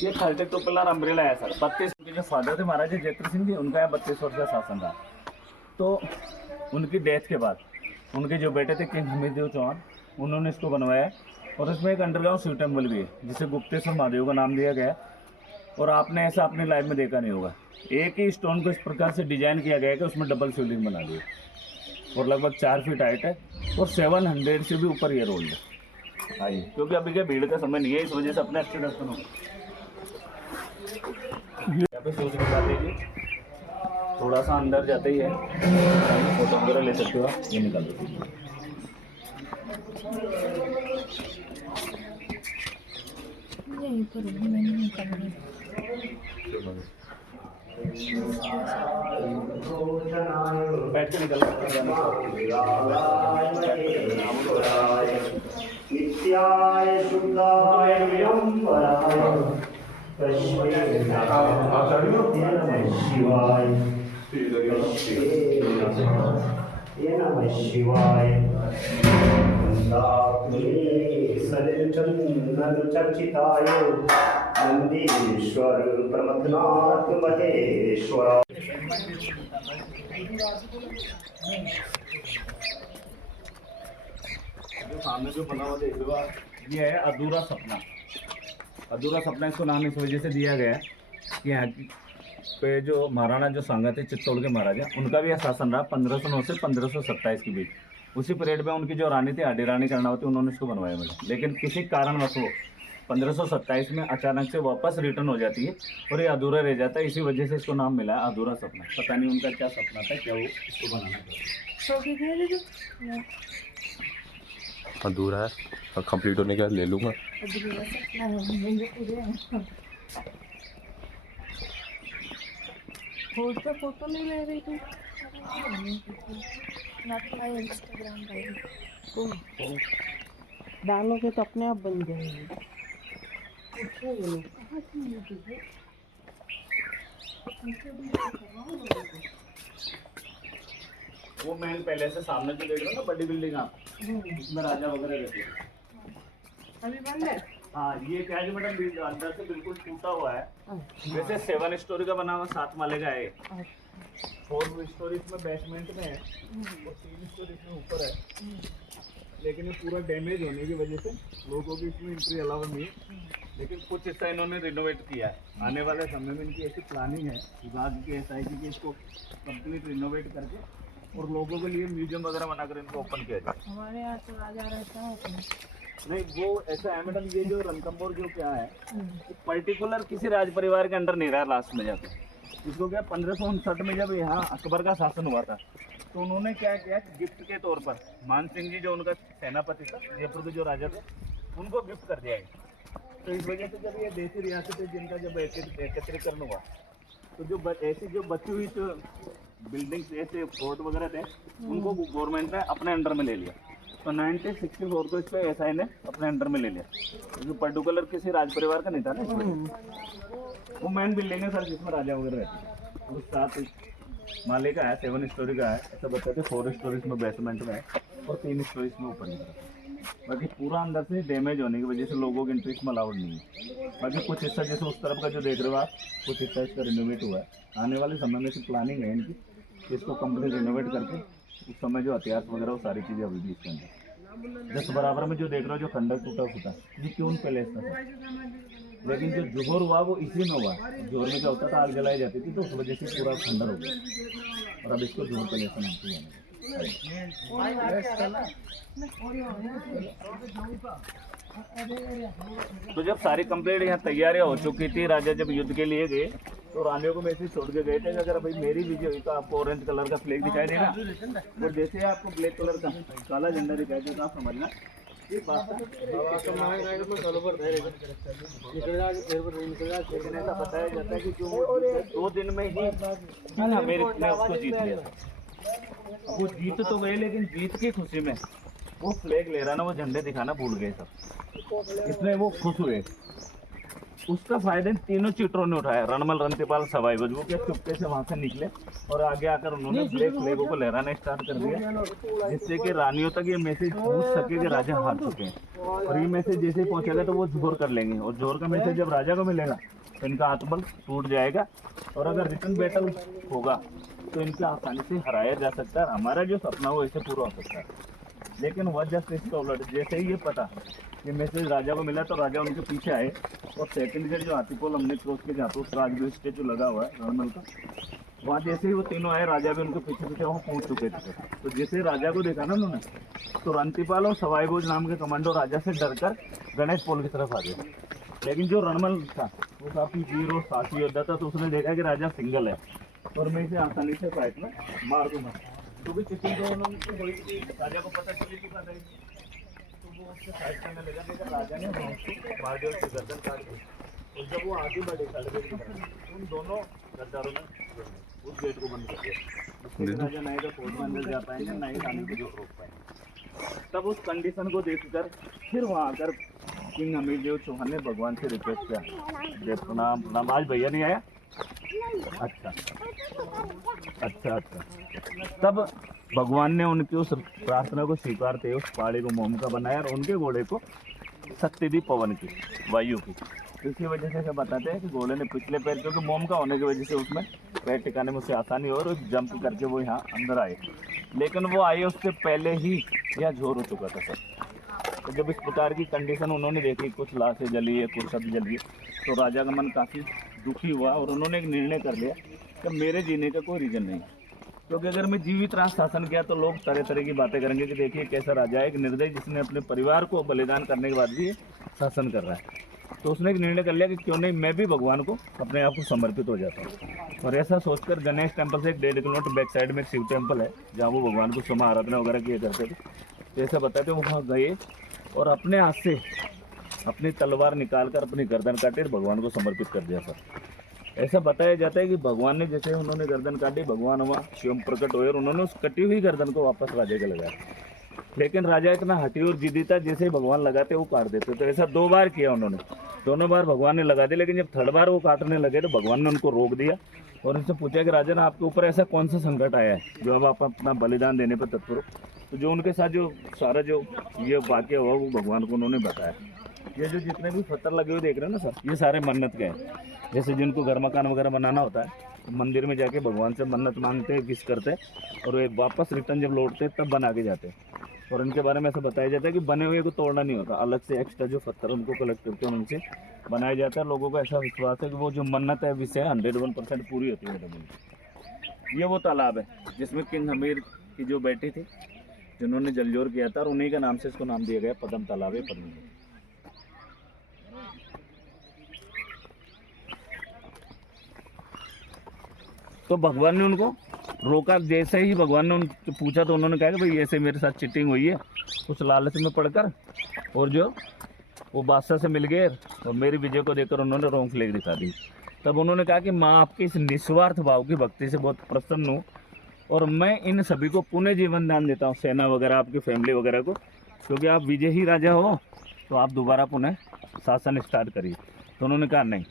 ये थर्टी टू पिलर अम्ब्रेला है सर। 32 के जो फादर थे महाराजा जयत्र सिंह जी, उनका 32 वर्ष का शासन रहा। तो उनकी डेथ के बाद उनके जो बेटे थे किंग हमीरदेव चौहान, उन्होंने इसको बनवाया, और इसमें एक अंडरग्राउंड शिव टेम्पल भी है जिसे गुप्तेश्वर महादेव का नाम दिया गया। और आपने ऐसा अपनी लाइफ में देखा नहीं होगा, एक ही स्टोन को इस प्रकार से डिजाइन किया गया है कि उसमें डबल शिवलिंग बना दिया, और लगभग 4 फीट हाइट है, और 700 से भी ऊपर ये रोड है। आइए, क्योंकि अभी क्या भीड़ का समय नहीं है, इस वजह से अपने अच्छे दर्शन होंगे। यहाँ पे सोच निकाल लीजिए, थोड़ा सा अंदर जाते ही है, फोटो वगैरह ले सकते हो आप, ये निकाल लीजिए। यहीं पर मैंने निकाला। बैठ के निकल नित्याय शुद्धाय विरंपराय शिवाय नमः शिवाय चर्चिताय नंदीश्वर प्रमथनाथ महेश्वर। जो सामने जो बना हुआ देख लो आप, ये है अधूरा सपना। अधूरा सपना इसको नाम इस वजह से दिया गया है कि यहाँ पे जो महाराणा जो सांगा थे चित्तौड़ के महाराजा, उनका भी शासन रहा 1509 से 1527 के बीच। उसी पीरियड में उनकी जो रानी थी आडी रानी कर्णावती, उन्होंने इसको बनवाया मिला, लेकिन किसी कारणवश वो 1527 में अचानक से वापस रिटर्न हो जाती है और ये अधूरा रह जाता है। इसी वजह से इसको नाम मिला है अधूरा सपना। पता नहीं उनका क्या सपना था, क्या वो इसको बनाना था। अधूरा है और कंप्लीट होने के बाद ले लूँगा। फोटो नहीं ले रही थी इंस्टाग्राम डालोगे तो अपने आप बन जाएगी। वो महल पहले से सामने जो देख रहे हो ना, बड़ी बिल्डिंग आप, इसमें राजा वगैरह रहते हैं। अभी बंद है। हाँ, ये क्या है मैडम, अंदर से बिल्कुल टूटा हुआ है। वैसे 7 स्टोरी का बना हुआ, 7 माले का है। 4 स्टोरी इसमें बेसमेंट में है और 3 स्टोरी इसमें ऊपर है, लेकिन ये पूरा डैमेज होने की वजह से लोगों की इसमें एंट्री अलाउ नहीं है। लेकिन कुछ हिस्सा इन्होंने रिनोवेट किया है। आने वाले समय में इनकी ऐसी प्लानिंग है विभाग की, SIT की, इसको कंप्लीट रिनोवेट करके और लोगों के लिए म्यूजियम वगैरह बनाकर इनको ओपन किया जाए। हमारे यहाँ तो राजा रहता है। नहीं वो ऐसा है मैडम, ये जो रणथंभौर जो क्या है पर्टिकुलर किसी राज परिवार के अंडर नहीं रहा लास्ट में जाके। इसको क्या 1559 में जब यहाँ अकबर का शासन हुआ था तो उन्होंने क्या किया, गिफ्ट के तौर पर मान सिंह जी जो उनका सेनापति था, जयपुर के जो राजा थे, उनको गिफ्ट कर दिया गया। तो इस वजह से जब ये देसी रियासतें जिनका जब एकत्रीकरण हुआ तो जो ऐसी जो बची हुई जो बिल्डिंग्स ऐसे फोर्ट वगैरह थे उनको गवर्नमेंट ने अपने अंडर में ले लिया। तो 1964 को इस पर SI ने अपने अंडर में ले लिया, क्योंकि पर्टिकुलर किसी राज परिवार का नहीं था ना इसमें। वो मेन बिल्डिंग है सर जिसमें राजा वगैरह रहते हैं। उस 7 माले का है, 7 स्टोरी का है, ऐसा बताते 4 स्टोरीज में बेसमेंट में है और 3 स्टोरीज में ऊपर में। बाकी पूरा अंदर से डैमेज होने की वजह से लोगों के एंट्री इसमें अलाउड नहीं है। बाकी कुछ हिस्सा जैसे उस तरफ का जो देख रहे हो आप, कुछ हिस्सा इसका रिनोवेट हुआ है। आने वाले समय में से प्लानिंग है इनकी, इसको कंप्लीट रिनोवेट करके उस समय जो इतिहास वगैरह वो सारी चीज़ें अभी भी इसके अंदर। जैसे बराबर में जो देख रहे हो जो खंडर टूटा फूटा, ये क्यों पैलेस था, लेकिन जो जोहर हुआ वो इसी में हुआ। जोहर में क्या होता था, आग जलाई जाती थी तो उस वजह से पूरा खंडर हो गया और अब इसको जोहर पैलेस नाम से जाना। तो जब सारी कंप्लीट यहाँ तैयारियां हो चुकी थी, राजा जब युद्ध के लिए गए तो रानियों को मैसेज छोड़ के गए थे कि अगर भाई मेरी विजय हुई तो आपको ऑरेंज कलर का फ्लैग दिखाई देगा, और जैसे आपको ब्लैक कलर का काला झंडा दिखाई देगा आप समझना ये बात है। लेकिन ऐसा बताया जाता है कि जो 2 दिन में ही अमेरिका ने उसको जीत लिया। वो जीत तो गए लेकिन जीत की खुशी में वो फ्लैग लहराना, वो झंडे दिखाना भूल गए सब, इसमें वो खुश हुए। उसका फायदा तीनों चीटरों ने उठाया, रणमल, रणतीपाल, सवाई बज, वो क्या चुपके से वहां से निकले और आगे आकर उन्होंने ब्लैक फ्लैगों को लहराना स्टार्ट कर दिया, जिससे कि रानियों तक ये मैसेज पहुंच सके कि राजा हार चुके हैं। और ये मैसेज जैसे ही पहुंचेगा तो वो जोर कर लेंगे, और जोर का मैसेज जब राजा को मिलेगा तो इनका आत्मबल टूट जाएगा, और अगर रिटर्न बैटल होगा तो इनके आसानी से हराया जा सकता है। हमारा जो सपना हो इससे पूरा हो सकता है। लेकिन वह जस्ट इसका उलट, जैसे ही ये पता ये मैसेज राजा को मिला तो राजा उनके पीछे आए, और सेकंड गेट जो हाथीपोल हमने क्रॉस के जहाँ पर राजगीर स्टेचू लगा हुआ है रणमल का, वहाँ जैसे ही वो तीनों आए राजा भी उनके पीछे पीछे वहाँ पहुँच चुके थे। तो जैसे राजा को देखा ना उन्होंने तो रणतीपाल और सवाई भोज नाम के कमांडो राजा से डरकर गणेश पोल की तरफ आ गए। लेकिन जो रणमल था वो काफ़ी वीर और साहसी योद्धा था, तो उसने देखा कि राजा सिंगल है और मैं इसे आसानी से फाइट में मार दूंगा, क्योंकि किसी को उन्होंने राजा को पता चली चुका था, तो वो उससे फाइट करने लगा। लेकिन राजा ने मार दिया, उसकी गर्दन काट दी, और जब वो आगे बढ़े सड़के की तरफ उन दोनों गद्दारों ने उस गेट को बंद कर दिया। राजा ना ही तो फोर्ट में अंदर जा पाएंगे, ना ही रानी को जो रोक पाएंगे। तब उस कंडीशन को देखकर फिर वहाँ आकर किंग हमीरदेव चौहान ने भगवान से रिक्वेस्ट किया, प्रणाम प्रणाम। आज भैया नहीं आया? अच्छा अच्छा अच्छा। तब भगवान ने उनकी उस प्रार्थना को स्वीकारते उस पहाड़ी को मोम का बनाया और उनके घोड़े को शक्ति दी पवन की, वायु की। इसी वजह से बताते हैं कि घोड़े ने पिछले पैर, क्योंकि मोम का होने की वजह से उसमें पैर टिकाने में उसे आसानी हो और जंप करके वो यहाँ अंदर आए। लेकिन वो आए उससे पहले ही यह झोर हो चुका था सर। तो जब इस प्रकार की कंडीशन उन्होंने देखी, कुछ लाशें जली है, कुछ सब जली है, तो राजा का मन काफ़ी दुखी हुआ और उन्होंने एक निर्णय कर लिया कि मेरे जीने का कोई रीज़न नहीं, क्योंकि अगर मैं जीवित राज शासन किया तो लोग तरह तरह की बातें करेंगे कि देखिए कैसा राजा है, एक निर्दयी जिसने अपने परिवार को बलिदान करने के बाद भी शासन कर रहा है। तो उसने एक निर्णय कर लिया कि क्यों नहीं मैं भी भगवान को अपने आप को समर्पित हो जाता हूँ। और ऐसा सोचकर गणेश टेम्पल से 1.5 किलोमीटर बैक साइड में एक शिव टेम्पल है जहाँ वो भगवान को क्षमा आराधना वगैरह किए करते थे। तो ऐसा बताते वो वहाँ गए और अपने हाथ से अपनी तलवार निकाल कर अपनी गर्दन काटे और भगवान को समर्पित कर दिया सर। ऐसा बताया जाता है कि भगवान ने जैसे उन्होंने गर्दन काटी, भगवान वहाँ शिव प्रकट हुए और उन्होंने उस कटी हुई गर्दन को वापस राजा के लगाया। लेकिन राजा इतना हठी और जिद्दी था, जैसे ही भगवान लगाते वो काट देते। तो ऐसा 2 बार किया उन्होंने, दोनों बार भगवान ने लगा दिया। लेकिन जब 3rd बार वो काटने लगे तो भगवान ने उनको रोक दिया और उनसे पूछा कि राजा ना आपके ऊपर ऐसा कौन सा संकट आया है जो अब आप अपना बलिदान देने पर तत्पर हो। तो जो उनके साथ जो सारा जो ये वाक़या हुआ वो भगवान को उन्होंने बताया। ये जो जितने भी पत्थर लगे हुए देख रहे हैं ना सर, ये सारे मन्नत के हैं। जैसे जिनको घर मकान वगैरह बनाना होता है तो मंदिर में जाके भगवान से मन्नत मांगते हैं, विश करते हैं और वे वापस रिटर्न जब लौटते हैं तब बना के जाते हैं। और इनके बारे में ऐसा बताया जाता है कि बने हुए को तोड़ना नहीं होता, अलग से एक्स्ट्रा जो पत्थर उनको कलेक्ट करके उनसे बनाया जाता है। लोगों को ऐसा विश्वास है कि वो जो मन्नत है विषय 101% पूरी होती है। ये वो तालाब है जिसमें किंग हमीर की जो बेटी थी जिन्होंने जलजोर किया था, और उन्हीं के नाम से इसको नाम दिया गया पद्म तालाब है पद्म। तो भगवान ने उनको रोका। जैसे ही भगवान ने उनसे पूछा तो उन्होंने कहा कि भाई ऐसे मेरे साथ चिटिंग हुई है, उस लालच में पड़कर, और जो वो बादशाह से मिल गए और मेरी विजय को देखकर उन्होंने रोंग फ्लैग दिखा दी। तब उन्होंने कहा कि माँ आपके इस निस्वार्थ भाव की भक्ति से बहुत प्रसन्न हूँ, और मैं इन सभी को पुनः जीवन दान देता हूँ, सेना वगैरह आपकी फैमिली वगैरह को, क्योंकि आप विजय ही राजा हो, तो आप दोबारा पुनः शासन स्टार्ट करिए। तो उन्होंने कहा नहीं,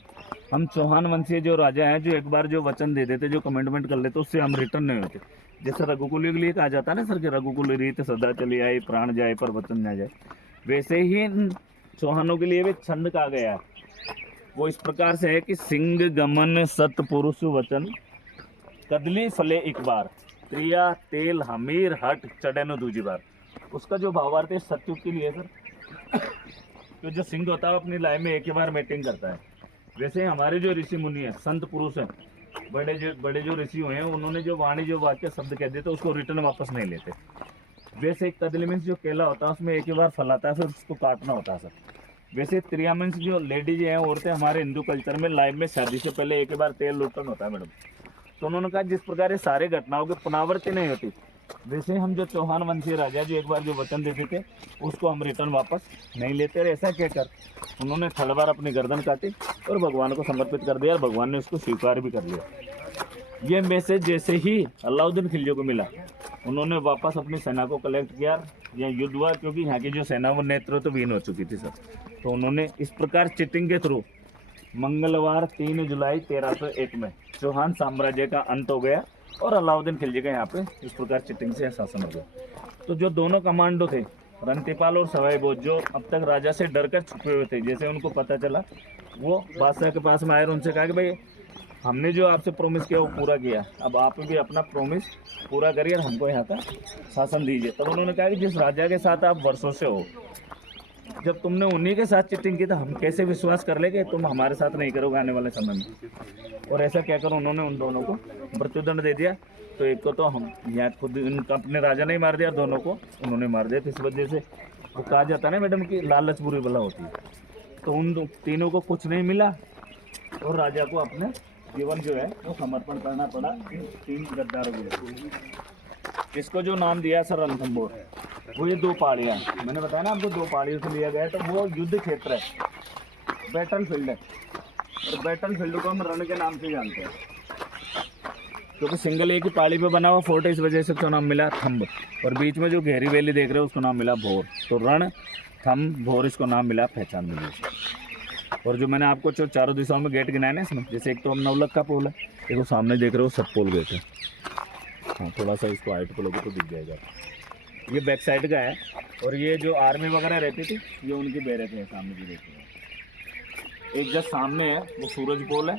हम चौहान वंशीय जो राजा हैं, जो एक बार जो वचन दे देते, जो कमिटमेंट कर लेते, उससे हम रिटर्न नहीं होते। जैसे रघुकुल के लिए कहा जाता है ना सर कि रघुकुल रीत सदा चली आई, प्राण जाए पर वचन न जाए, वैसे ही इन चौहानों के लिए भी छंद कहा गया है। वो इस प्रकार से है कि सिंह गमन सतपुरुष वचन, कदली फले एक बार, क्रिया तेल हमीर हट चढ़े न दूजी बार। उसका जो भावार्थ है सत्युग के लिए सर, तो जो सिंह होता है वो अपनी लाइफ में एक ही बार मीटिंग करता है। वैसे हमारे जो ऋषि मुनि हैं, संत पुरुष हैं, बड़े जो ऋषि हुए हैं, उन्होंने जो वाणी जो वाक्य शब्द कह देते उसको रिटर्न वापस नहीं लेते। वैसे एक कदली मीन्स जो केला होता है उसमें एक ही बार फल आता है, फिर उसको काटना होता है सर। वैसे त्रिया मीन्स जो लेडीज हैं, औरतें हमारे हिंदू कल्चर में लाइफ में शादी से पहले एक ही बार तेल लुटन होता है मैडम। तो उन्होंने कहा जिस प्रकार ये सारे घटनाओं की पुनरावृत्ति नहीं होती, वैसे हम जो चौहान वंशीय राजा जो एक बार जो वचन देते थे उसको हम रिटर्न वापस नहीं लेते। और ऐसा कहकर उन्होंने थलवार अपनी गर्दन काटी और भगवान को समर्पित कर दिया, और भगवान ने उसको स्वीकार भी कर लिया। ये मैसेज जैसे ही अलाउद्दीन खिलजी को मिला, उन्होंने वापस अपनी सेना को कलेक्ट किया, या युद्ध हुआ, क्योंकि यहाँ की जो सेना वो नेतृत्वहीन हो चुकी थी सर। तो उन्होंने इस प्रकार चिटिंग के थ्रू मंगलवार 3 जुलाई 1301 में चौहान साम्राज्य का अंत हो गया, और अलाउद्दीन खिलजी का यहाँ पे इस प्रकार चिटिंग से शासन हो गया। तो जो दोनों कमांडो थे, रणतीपाल और सवाई भोज, जो अब तक राजा से डरकर छुपे हुए थे, जैसे उनको पता चला, वो बादशाह के पास में आए और उनसे कहा कि भाई हमने जो आपसे प्रॉमिस किया वो पूरा किया, अब आप भी अपना प्रॉमिस पूरा करिए और हमको यहाँ का शासन दीजिए। तब उन्होंने कहा कि जिस राजा के साथ आप वर्षों से हो, जब तुमने उन्हीं के साथ चिटिंग की तो हम कैसे विश्वास कर ले कि तुम हमारे साथ नहीं करोगे आने वाले समय में। और ऐसा कहकर उन्होंने उन दोनों को मृत्युदंड दे दिया। तो एक को तो हम यहाँ खुद इनका अपने राजा ने मार दिया, दोनों को उन्होंने मार दिया। तो इस वजह से वो कहा जाता है ना मैडम कि लालच बुरी बला होती है। तो उन तीनों को कुछ नहीं मिला, और राजा को अपने जीवन जो है वो समर्पण करना पड़ा इन 3 गद्दारों को। इसको जो नाम दिया सर रणथंभौर, वो ये 2 पहाड़ियाँ, मैंने बताया ना आपको 2 पहाड़ियों से लिया गया है। तो वो युद्ध क्षेत्र है, बैटल फील्ड है, और बैटल फील्ड को हम रण के नाम से जानते हैं, क्योंकि सिंगल एक ही पहाड़ी पे बना हुआ फोर्ट है, इस वजह से उसको नाम मिला थंब। और बीच में जो गहरी वैली देख रहे हो उसको नाम मिला भोर। तो रण थंब भोर इसको नाम मिला, पहचान मिली। और जो मैंने आपको जो चारों दिशाओं में गेट गिनाए ना इसमें, जैसे एक तो हम नवलख का पोल है, एक वो सामने देख रहे हो सतपोल गेट है। हाँ, थोड़ा सा इसको हाइट पे लोगों को दिख जाएगा। ये बैक साइड का है, और ये जो आर्मी वगैरह रहती थी ये उनकी बैरक है, सामने भी देखिए। एक जस्ट सामने है वो सूरज पोल है,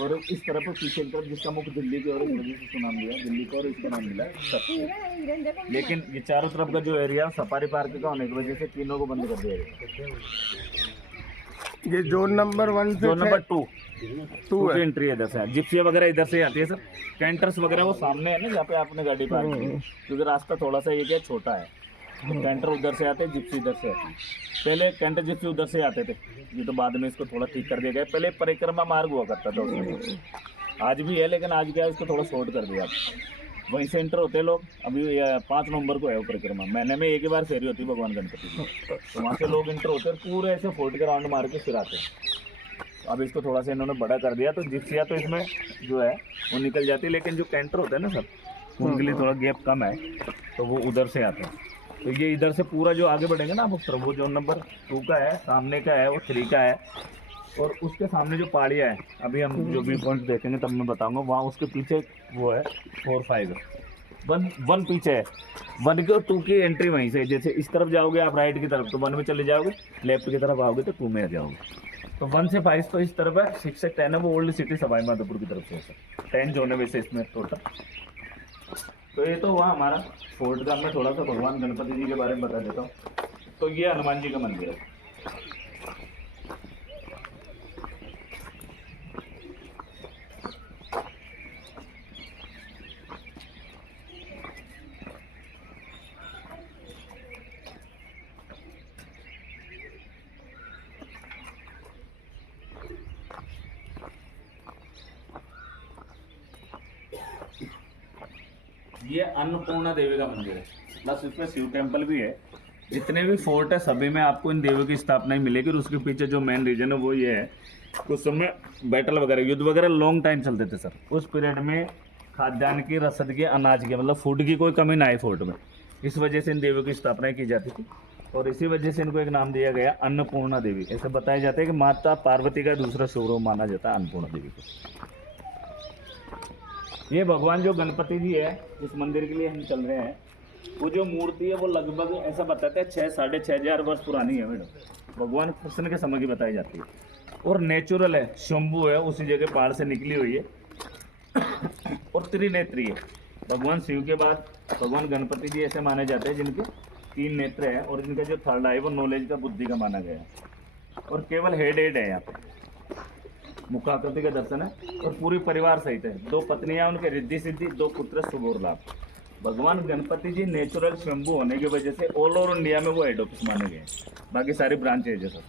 और इस तरफ पीछे की तरफ जिसका मुख दिल्ली की और इस वजह से इसको नाम दिया दिल्ली का, और इसका नाम मिला सतपुर। लेकिन ये चारों तरफ का जो एरिया सफारी पार्क का होने की वजह से तीनों को बंद कर दिया गया। ये जोन नंबर 1 से जोन नंबर 2 है। एंट्री इधर से है, जिप्सी वगैरह इधर से आती है सर। कैंटर्स वगैरह वो सामने है ना जहाँ पे आपने गाड़ी पार्क की, क्योंकि रास्ता थोड़ा सा ये क्या छोटा है। तो कैंटर उधर से आते हैं, जिप्सी इधर से आती है। पहले कैंटर जिप्सी उधर से आते थे, ये तो बाद में इसको थोड़ा ठीक कर दिया गया। पहले परिक्रमा मार्ग हुआ करता था उसमें, आज भी है, लेकिन आज क्या है उसको थोड़ा शॉर्ट कर दिया। वहीं से एंटर होते लोग। अभी 5 नवंबर को है वो परिक्रमा, महीने में एक ही बार फेरी होती है भगवान गणपति की। तो वहाँ से लोग एंटर होते हैं, पूरे ऐसे फोर्ट के राउंड मार के फिर आते हैं। अब इसको थोड़ा सा इन्होंने बड़ा कर दिया, तो जिप्सिया तो इसमें जो है वो निकल जाती है, लेकिन जो कैंटर होता है ना सर, उनके लिए थोड़ा गैप कम है, तो वो उधर से आते हैं। तो ये इधर से पूरा जो आगे बढ़ेंगे ना आप, वो जोन नंबर 2 का है, सामने का है वो 3 का है, और उसके सामने जो पहाड़ियाँ है, अभी हम जो भी पॉइंट देखेंगे तब मैं बताऊंगा। वहाँ उसके पीछे वो है 4, 5 1 पीछे है। 1 की और 2 की एंट्री वहीं से, जैसे इस तरफ जाओगे आप राइट की तरफ तो 1 में चले जाओगे, लेफ्ट की तरफ आओगे तो 2 में आ जाओगे। तो 1 से 5 तो इस तरफ है, 6 से 10 है वो ओल्ड सिटी सवाई माधोपुर की तरफ से है सर। 10 जोन है वैसे इसमें टोटल। तो ये तो वहाँ हमारा फोर्ट का। मैं थोड़ा सा भगवान गणपति जी के बारे में बता देता हूँ। तो ये हनुमान जी का मंदिर है। ये अन्नपूर्णा देवी का मंदिर है, प्लस इसमें शिव टेम्पल भी है। जितने भी फोर्ट है सभी में आपको इन देवियों की स्थापना ही मिलेगी। और उसके पीछे जो मेन रीजन है वो ये है, उस समय बैटल वगैरह, युद्ध वगैरह लॉन्ग टाइम चलते थे सर। उस पीरियड में खाद्यान्न की, रसद की, अनाज की, मतलब फूड की कोई कमी ना आए फोर्ट में। इस वजह से इन देवियों की स्थापना की जाती थी और इसी वजह से इनको एक नाम दिया गया अन्नपूर्णा देवी। ऐसे बताया जाता है कि माता पार्वती का दूसरा स्वरूप माना जाता है अन्नपूर्णा देवी को। ये भगवान जो गणपति जी है, इस मंदिर के लिए हम चल रहे हैं, वो जो मूर्ति है वो लगभग ऐसा बताते हैं 6,500 वर्ष पुरानी है मैडम। भगवान कृष्ण के समय की बताई जाती है और नेचुरल है, शंभू है, उसी जगह पहाड़ से निकली हुई है और त्रिनेत्री है। भगवान शिव के बाद भगवान गणपति जी ऐसे माने जाते हैं जिनके 3 नेत्र है और इनका जो थर्ड आई वो नॉलेज का, बुद्धि का माना गया है। और केवल हेड है यहाँ पे, मुखाकृति का दर्शन है और पूरी परिवार सहित है। 2 पत्नियां, उनके रिद्धि सिद्धि, 2 पुत्र, शुभ और लाभ। भगवान गणपति जी नेचुरल शंभू होने की वजह से ऑल ओवर इंडिया में वो हेड ऑफिस माने गए हैं, बाकी सारी ब्रांचेज है सर।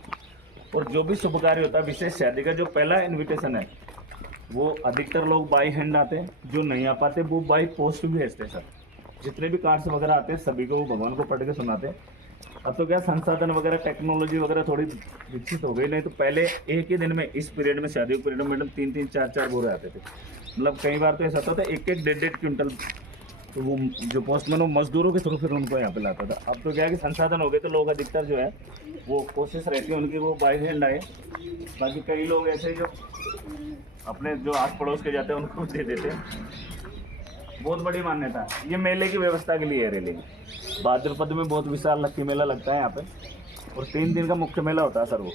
और जो भी शुभ कार्य होता है, विशेष शादी का जो पहला इन्विटेशन है वो अधिकतर लोग बाई हैंड आते हैं, जो नहीं आ पाते वो बाई पोस्ट भी भेजते हैं सर। जितने भी कार्ड्स वगैरह आते हैं सभी को वो भगवान को पढ़ के सुनाते हैं। अब तो क्या संसाधन वगैरह, टेक्नोलॉजी वगैरह थोड़ी विकसित हो गई, नहीं तो पहले एक ही दिन में, इस पीरियड में, शादी के पीरियड में मैडम 3-3, 4-4 बोरे आते थे। मतलब कई बार तो ऐसा होता था 1-1, 1.5 क्विंटल। तो वो जो पोस्टमैन वो मजदूरों के थ्रू फिर उनको यहाँ पे लाता था। अब तो क्या है कि संसाधन हो गए तो लोग अधिकतर जो है वो कोशिश रहती है उनकी वो बाई हैंड आए। बाकी कई लोग ऐसे जो अपने जो आस पड़ोस के जाते हैं उनको दे देते हैं। बहुत बड़ी मान्यता है। ये मेले की व्यवस्था के लिए है रेलिंग। भाद्रपद में बहुत विशाल लक्की मेला लगता है यहाँ पे और 3 दिन का मुख्य मेला होता है सर। वो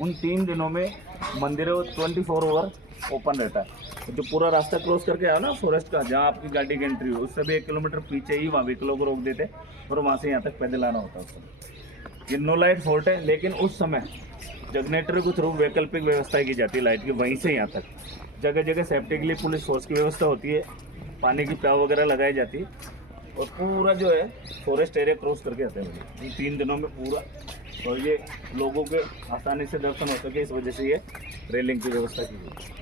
उन 3 दिनों में मंदिर 24 ओवर ओपन रहता है। जो पूरा रास्ता क्रॉस करके आया ना फॉरेस्ट का, जहाँ आपकी गाड़ी की एंट्री हो, उससे भी 1 किलोमीटर पीछे ही वहाँ व्हीकलों को रोक देते और वहाँ से यहाँ तक पैदल आना होता है उस समय। ये नो लाइट फोर्ट है, लेकिन उस समय जनरेटर के थ्रू वैकल्पिक व्यवस्था की जाती है लाइट की। वहीं से यहाँ तक जगह जगह सेफ्टी के लिए पुलिस फोर्स की व्यवस्था होती है, पानी की प्याव वगैरह लगाई जाती है और पूरा जो है फॉरेस्ट एरिया क्रॉस करके आते हैं इन 3 दिनों में पूरा। और ये लोगों के आसानी से दर्शन हो सके, इस वजह से ये रेलिंग की व्यवस्था की गई है।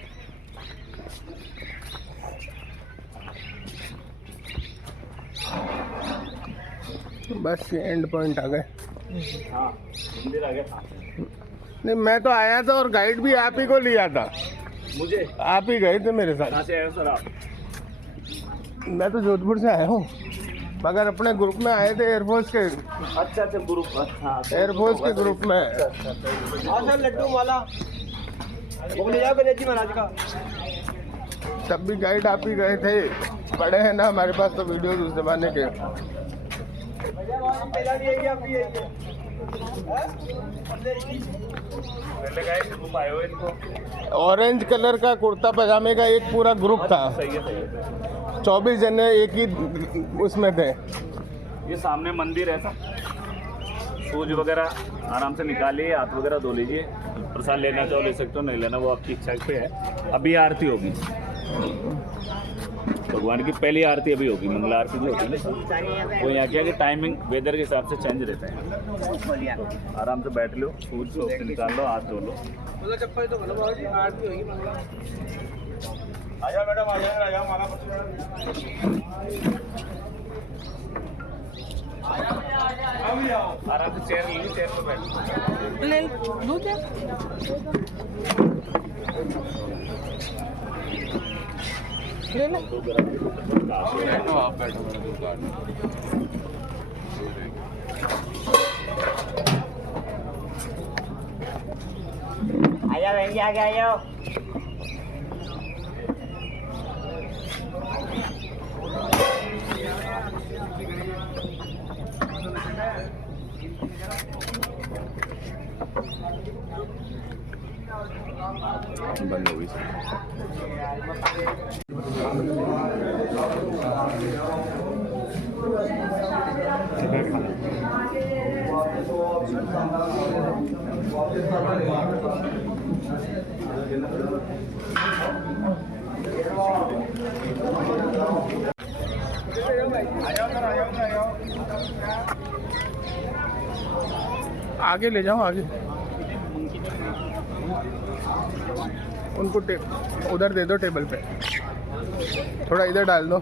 बस ये एंड पॉइंट आ गए। हाँ, मंदिर आ गया था। नहीं, मैं तो आया था और गाइड भी आप ही को लिया था। मुझे आप ही गए थे मेरे साथ। कहाँ से आए हो सर आप? मैं तो जोधपुर से आया हूँ, मगर अपने ग्रुप में आए थे एयरफोर्स के। अच्छा ग्रुप, हाँ एयरफोर्स के ग्रुप में। सर लड्डू वाला वो ले जाओ गणेश जी महाराज का। तब भी गाइड आप ही गए थे, पड़े हैं ना हमारे पास तो वीडियोस उस जमाने के। ग्रुप आए हो इनको। ऑरेंज कलर का कुर्ता पजामे का एक पूरा ग्रुप था। सही है। 24 जने एक ही उसमें थे। ये सामने मंदिर है सर। सूज वगैरह आराम से निकालिए, हाथ वगैरह धो लीजिए। प्रसाद लेना चाहो ले सकते हो, नहीं लेना वो आपकी इच्छा पे है। अभी आरती होगी, भगवान की पहली आरती अभी होगी, मंगला आरती जो होती है ना। वो यहाँ क्या कि टाइमिंग वेदर के हिसाब से चेंज रहता है। तो आराम से बैठ लो, सूज से निकाल लो, हाथ धो लो। आजा मैडम, आ जाओ हमारा आराम से चेयर लीजिए, चेयर पर बैठ ले दूध है? ले ले। आप बैठो। आया बहन जी, आगे आयो। बंद हो गई आगे ले जाओ, आगे उनको उधर दे दो टेबल पे, थोड़ा इधर डाल दो।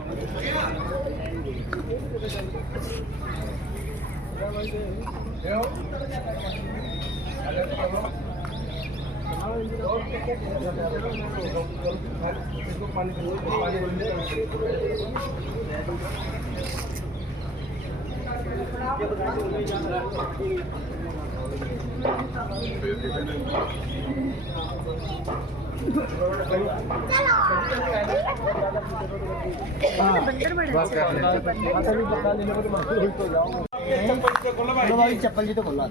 चप्पल जी तो बोला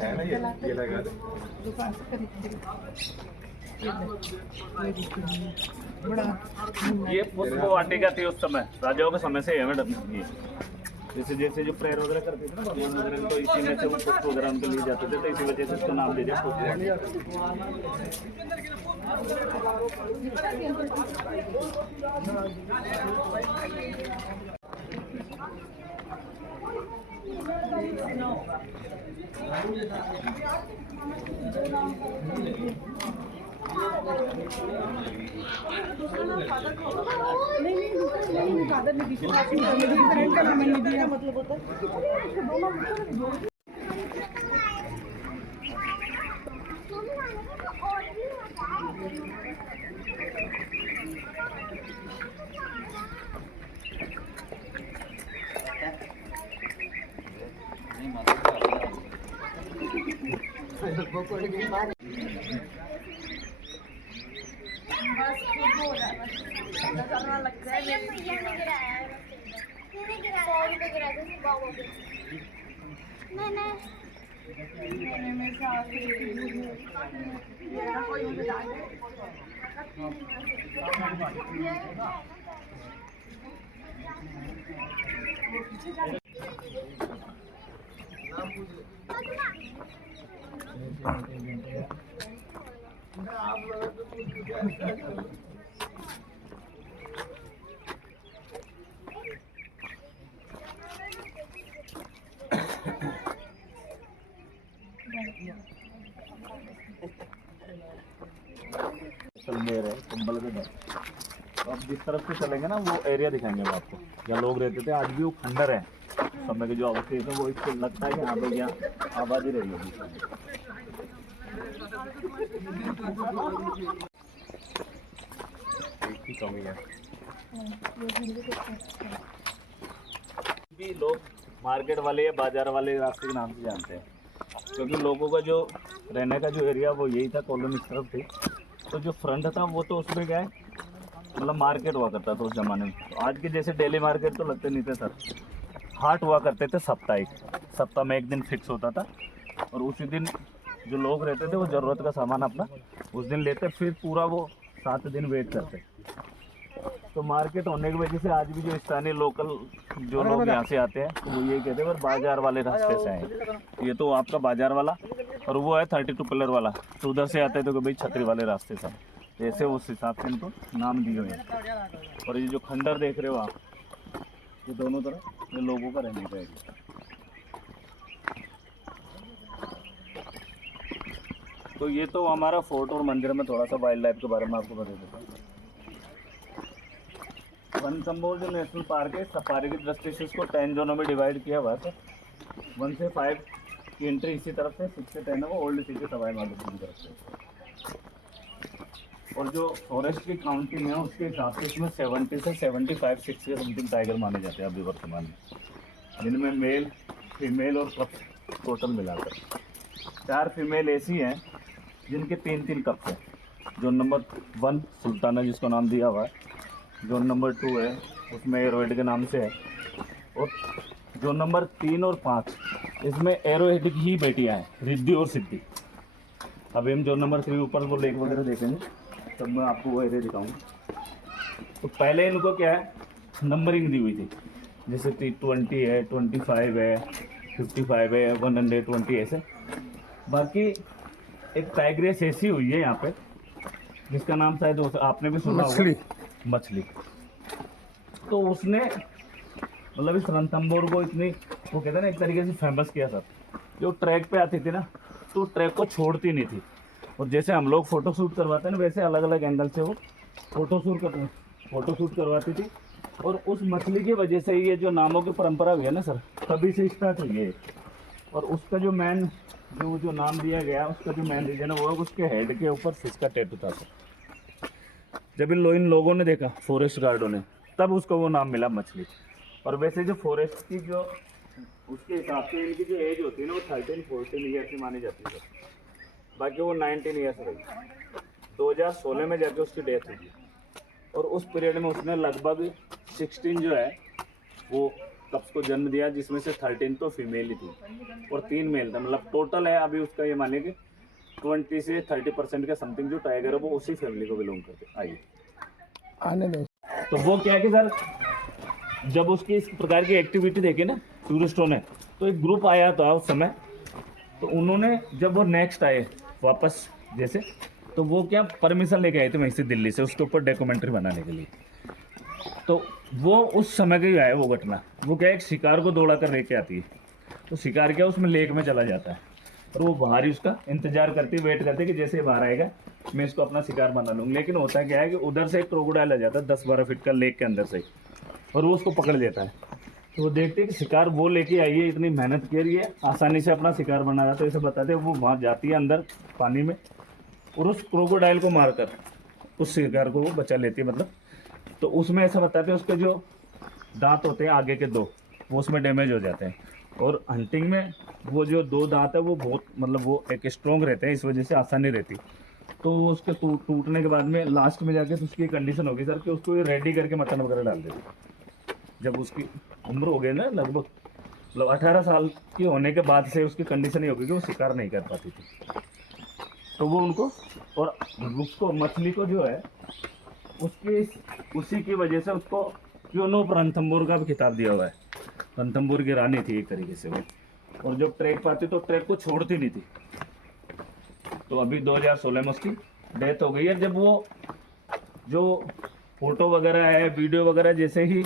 है ना ये लगा दे। ये पुष्प वाटिका थी उस समय, राजाओं के समय से है मैडम ये। जैसे जैसे जो प्रेयर वगैरह करते थे ना भगवान वगैरह, तो इसी में से वो पुष्प वगैरह उनके लिए जाते थे, तो इसी वजह से इसका नाम दे दिया पुष्प वाटिका। सलमेर है, कुंभलगढ़ है। तो आप जिस तरफ से चलेंगे ना वो एरिया दिखाएंगे हम आपको, जहाँ लोग रहते थे। आज भी वो खंडर है, समय के जो अवशेष है वो इसको लगता है कि हाँ भाई यहाँ आबादी रही होगी। की कमी है। भी लोग मार्केट वाले या बाजार वाले रास्ते के नाम से जानते हैं, क्योंकि लोगों का जो रहने का जो एरिया वो यही था, कॉलोनी इस तरफ थी। तो जो फ्रंट था वो तो उसमें क्या है, मतलब मार्केट हुआ करता था उस ज़माने में। तो आज के जैसे डेली मार्केट तो लगते नहीं थे सर, हाट हुआ करते थे साप्ताहिक। सप्ताह में एक दिन फिक्स होता था, और उसी दिन जो लोग रहते थे वो ज़रूरत का सामान अपना उस दिन लेते, फिर पूरा वो 7 दिन वेट करते। तो मार्केट होने की वजह से आज भी जो स्थानीय लोकल जो लोग यहाँ से आते हैं तो वो ये कहते हैं बाजार वाले रास्ते से आए। ये तो आपका बाजार वाला, और वो है 32 पिलर वाला, तो उधर से आते हैं तो भाई छतरी वाले रास्ते से। जैसे उस हिसाब से इनको नाम दिए हुए हैं। और ये जो खंडर देख रहे हो आप, ये दोनों तरफ ये लोगों का रहने का एरिया। तो ये तो हमारा फोर्ट और मंदिर में थोड़ा सा वाइल्ड लाइफ के बारे में आपको बता देता हूँ। रणथंभौर जो नेशनल पार्क है, सफारी की दृष्टि से इसको 10 जोनों में डिवाइड किया हुआ है। 1 से 5 की एंट्री इसी तरफ से, 6 से 10 है वो ओल्ड सिटी सवाई माधोपुर की तरफ से। और जो फॉरेस्ट की काउंटिंग है उसके हिसाब से इसमें 70 से 75 6 के समथिंग टाइगर माने जाते हैं अभी वर्तमान में, जिनमें मेल फीमेल और कप टोटल मिलाकर 4 फीमेल ऐसी हैं जिनके 3-3 कप्स हैं। जोन नंबर 1 सुल्ताना जिसको नाम दिया हुआ है, जोन नंबर 2 है उसमें एरोहेड के नाम से है, और जोन नंबर 3 और 5 इसमें एरोहेड की ही बेटियां हैं, रिद्धि और सिद्धि। अभी हम जोन नंबर 3 ऊपर वो लेक वगैरह देखेंगे तब मैं आपको वो एरिया दिखाऊंगा। तो पहले इनको क्या है, नंबरिंग दी हुई थी, जैसे 20 है, 25 है, 55 है, 120 ऐसे। बाकी एक टाइग्रेस ऐसी हुई है यहाँ पे जिसका नाम शायद आपने भी सुना होगा, मछली। तो उसने मतलब इस रणथंभौर को इतनी वो कहते हैं ना एक तरीके से फेमस किया सर। जो ट्रैक पे आती थी ना तो ट्रैक को छोड़ती नहीं थी, और जैसे हम लोग फ़ोटो शूट करवाते हैं ना, वैसे अलग अलग एंगल से वो फ़ोटो शूट करवाती थी। और उस मछली की वजह से ये जो नामों की परंपरा हुई है ना सर, तभी से स्टार्ट हुई है। और उसका जो जो नाम दिया गया, उसका जो मेन रीज़न है वो उसके हेड के ऊपर फिश का टैटू था सर। जब इन लोगों ने देखा, फॉरेस्ट गार्डों ने, तब उसको वो नाम मिला मछली। और वैसे जो फॉरेस्ट की जो उसके हिसाब से इनकी जो एज होती है ना, वो 13-14 ईयर की मानी जाती है सर। बाकी वो 19 ईयर्स रही। 2016 में जाके उसकी डेथ हुई। और उस पीरियड में उसने लगभग 16 जो है वो कप्स को जन्म दिया, जिसमें से 13 तो फीमेल ही थी और 3 मेल था। मतलब टोटल है अभी उसका ये मानिए कि 20 से 30% के समथिंग जो टाइगर है वो उसी फैमिली को बिलोंग करते। आइए आने दो। तो वो क्या है कि सर, जब उसकी इस प्रकार की एक्टिविटी देखी ना टूरिस्टों ने, तो एक ग्रुप आया था उस समय। तो उन्होंने जब वो नेक्स्ट आए वापस जैसे, तो वो क्या परमिशन लेके आए थे वहीं से दिल्ली से उसके ऊपर डॉक्यूमेंट्री बनाने के लिए। तो वो उस समय का ही है वो घटना। वो क्या एक शिकार को दौड़ा कर लेके आती है। तो शिकार क्या उसमें लेक में चला जाता है और वो बाहर ही उसका इंतजार करती, वेट करती कि जैसे बाहर आएगा मैं इसको अपना शिकार बना लूँ। लेकिन होता क्या है कि उधर से एक क्रोकोडाइल आ जाता है 10-12 फीट का लेक के अंदर से, और वो उसको पकड़ लेता है। तो वो देखते हैं कि शिकार वो लेके आई है, इतनी मेहनत की रही है, आसानी से अपना शिकार बना जाता है। इसे बताते हैं वो वहाँ जाती है अंदर पानी में और उस क्रोकोडाइल को मारकर उस शिकार को वो बचा लेती है। मतलब तो उसमें ऐसा बताते हैं उसके जो दांत होते हैं आगे के 2, वो उसमें डैमेज हो जाते हैं। और हंटिंग में वो जो 2 दांत है वो बहुत मतलब वो एक स्ट्रॉन्ग रहते हैं, इस वजह से आसानी रहती। तो वो उसके टूटने के बाद में लास्ट में जाके तो उसकी कंडीशन होगी सर कि उसको ये रेडी करके मटन वगैरह डाल देते। जब उसकी उम्र हो गई ना लगभग 18 साल की होने के बाद से उसकी कंडीशन ये होगी कि वो शिकार नहीं कर पाती थी। तो वो उनको और उसको मछली को जो है उसी की वजह से उसको क्यों रणथंभौर का भी खिताब दिया हुआ है। रणथंभौर की रानी थी एक तरीके से वो। और जब ट्रैक पाती तो ट्रैक को छोड़ती नहीं थी। तो अभी 2016 में उसकी डेथ हो गई है। जब वो जो फोटो वगैरह है, वीडियो वगैरह जैसे ही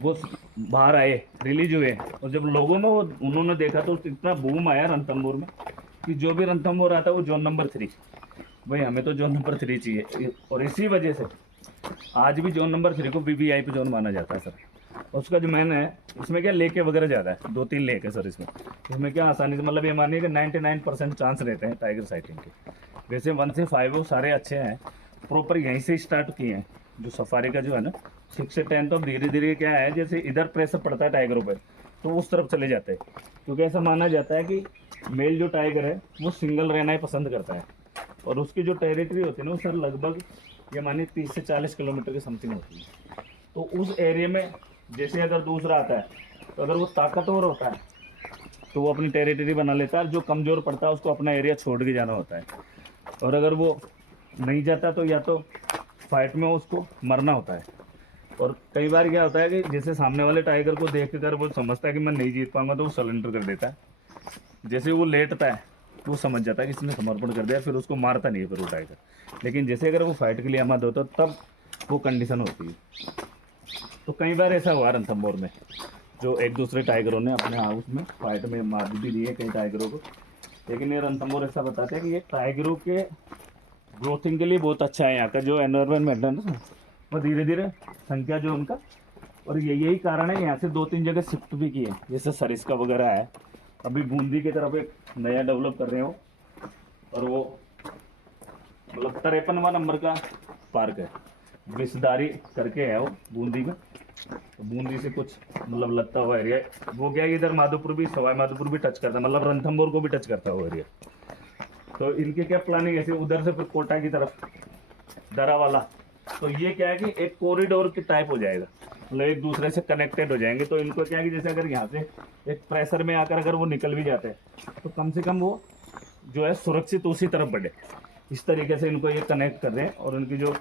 वो बाहर आए, रिलीज हुए, और जब लोगों में वो उन्होंने देखा तो इतना बूम आया रणथंभौर में कि जो भी रणथंभौर आता है वो जोन नंबर 3, भाई हमें तो जोन नंबर 3 चाहिए। और इसी वजह से आज भी जोन नंबर 3 को वीवीआईपी जोन माना जाता है सर। उसका जो मैन है उसमें क्या लेके वगैरह ज़्यादा है, 2-3 लेक है सर इसमें क्या आसानी से मतलब ये मानिए कि 99% चांस रहते हैं टाइगर साइटिंग के। वैसे 1 से 5 वो सारे अच्छे हैं, प्रॉपर यहीं से स्टार्ट किए हैं। जो सफारी का जो है ना 6 से 10 तो धीरे धीरे क्या है, जैसे इधर प्रेशर पड़ता है टाइगरों पर तो उस तरफ चले जाते हैं। क्योंकि ऐसा माना जाता है कि मेल जो टाइगर है वो सिंगल रहना ही पसंद करता है। और उसकी जो टेरिटरी होती है ना वो सर लगभग ये मानिए 30 से 40 किलोमीटर की समथिंग होती है। तो उस एरिया में जैसे अगर दूसरा आता है तो अगर वो ताकतवर होता है तो वो अपनी टेरिटरी बना लेता है, जो कमज़ोर पड़ता है उसको अपना एरिया छोड़ के जाना होता है। और अगर वो नहीं जाता तो या तो फाइट में उसको मरना होता है। और कई बार क्या होता है कि जैसे सामने वाले टाइगर को देख कर वो समझता है कि मैं नहीं जीत पाऊंगा तो वो सरेंडर कर देता है। जैसे वो लेटता है वो समझ जाता है कि इसने समर्पण कर दिया, फिर उसको मारता नहीं है फिर वो टाइगर। लेकिन जैसे अगर वो फाइट के लिए आमाद होता तब वो कंडीशन होती है। तो कई बार ऐसा हुआ रणथंभौर में, जो एक दूसरे टाइगरों ने अपने हाउस में फाइट में मार भी दिए कई टाइगरों को। लेकिन ये रणथंभौर ऐसा बताते हैं कि ये टाइगरों के ग्रोथिंग के लिए बहुत अच्छा है। यहाँ का जो एनवायरमेंट है ना वो धीरे धीरे संख्या जो उनका, और यही कारण है यहाँ से 2-3 जगह शिफ्ट भी किए, जैसे सरिस्का वगैरह है। अभी बूंदी की तरफ एक नया डेवलप कर रहे हो और वो मतलब 53वां नंबर का पार्क है, विषधारी करके है वो बूंदी में। तो बूंदी से कुछ मतलब लगता हुआ एरिया वो क्या है, इधर माधोपुर भी, सवाई माधोपुर भी टच करता है, मतलब रणथंभौर को भी टच करता है वो एरिया। तो इनके क्या प्लानिंग ऐसे उधर से फिर कोटा की तरफ दरा वाला, तो ये क्या है कि एक कॉरिडोर की टाइप हो जाएगा, मतलब एक दूसरे से कनेक्टेड हो जाएंगे। तो इनको क्या है कि जैसे अगर यहाँ से एक प्रेशर में आकर अगर वो निकल भी जाते हैं तो कम से कम वो जो है सुरक्षित उसी तरफ बढ़े। इस तरीके से इनको ये कनेक्ट कर रहे हैं। और उनकी जो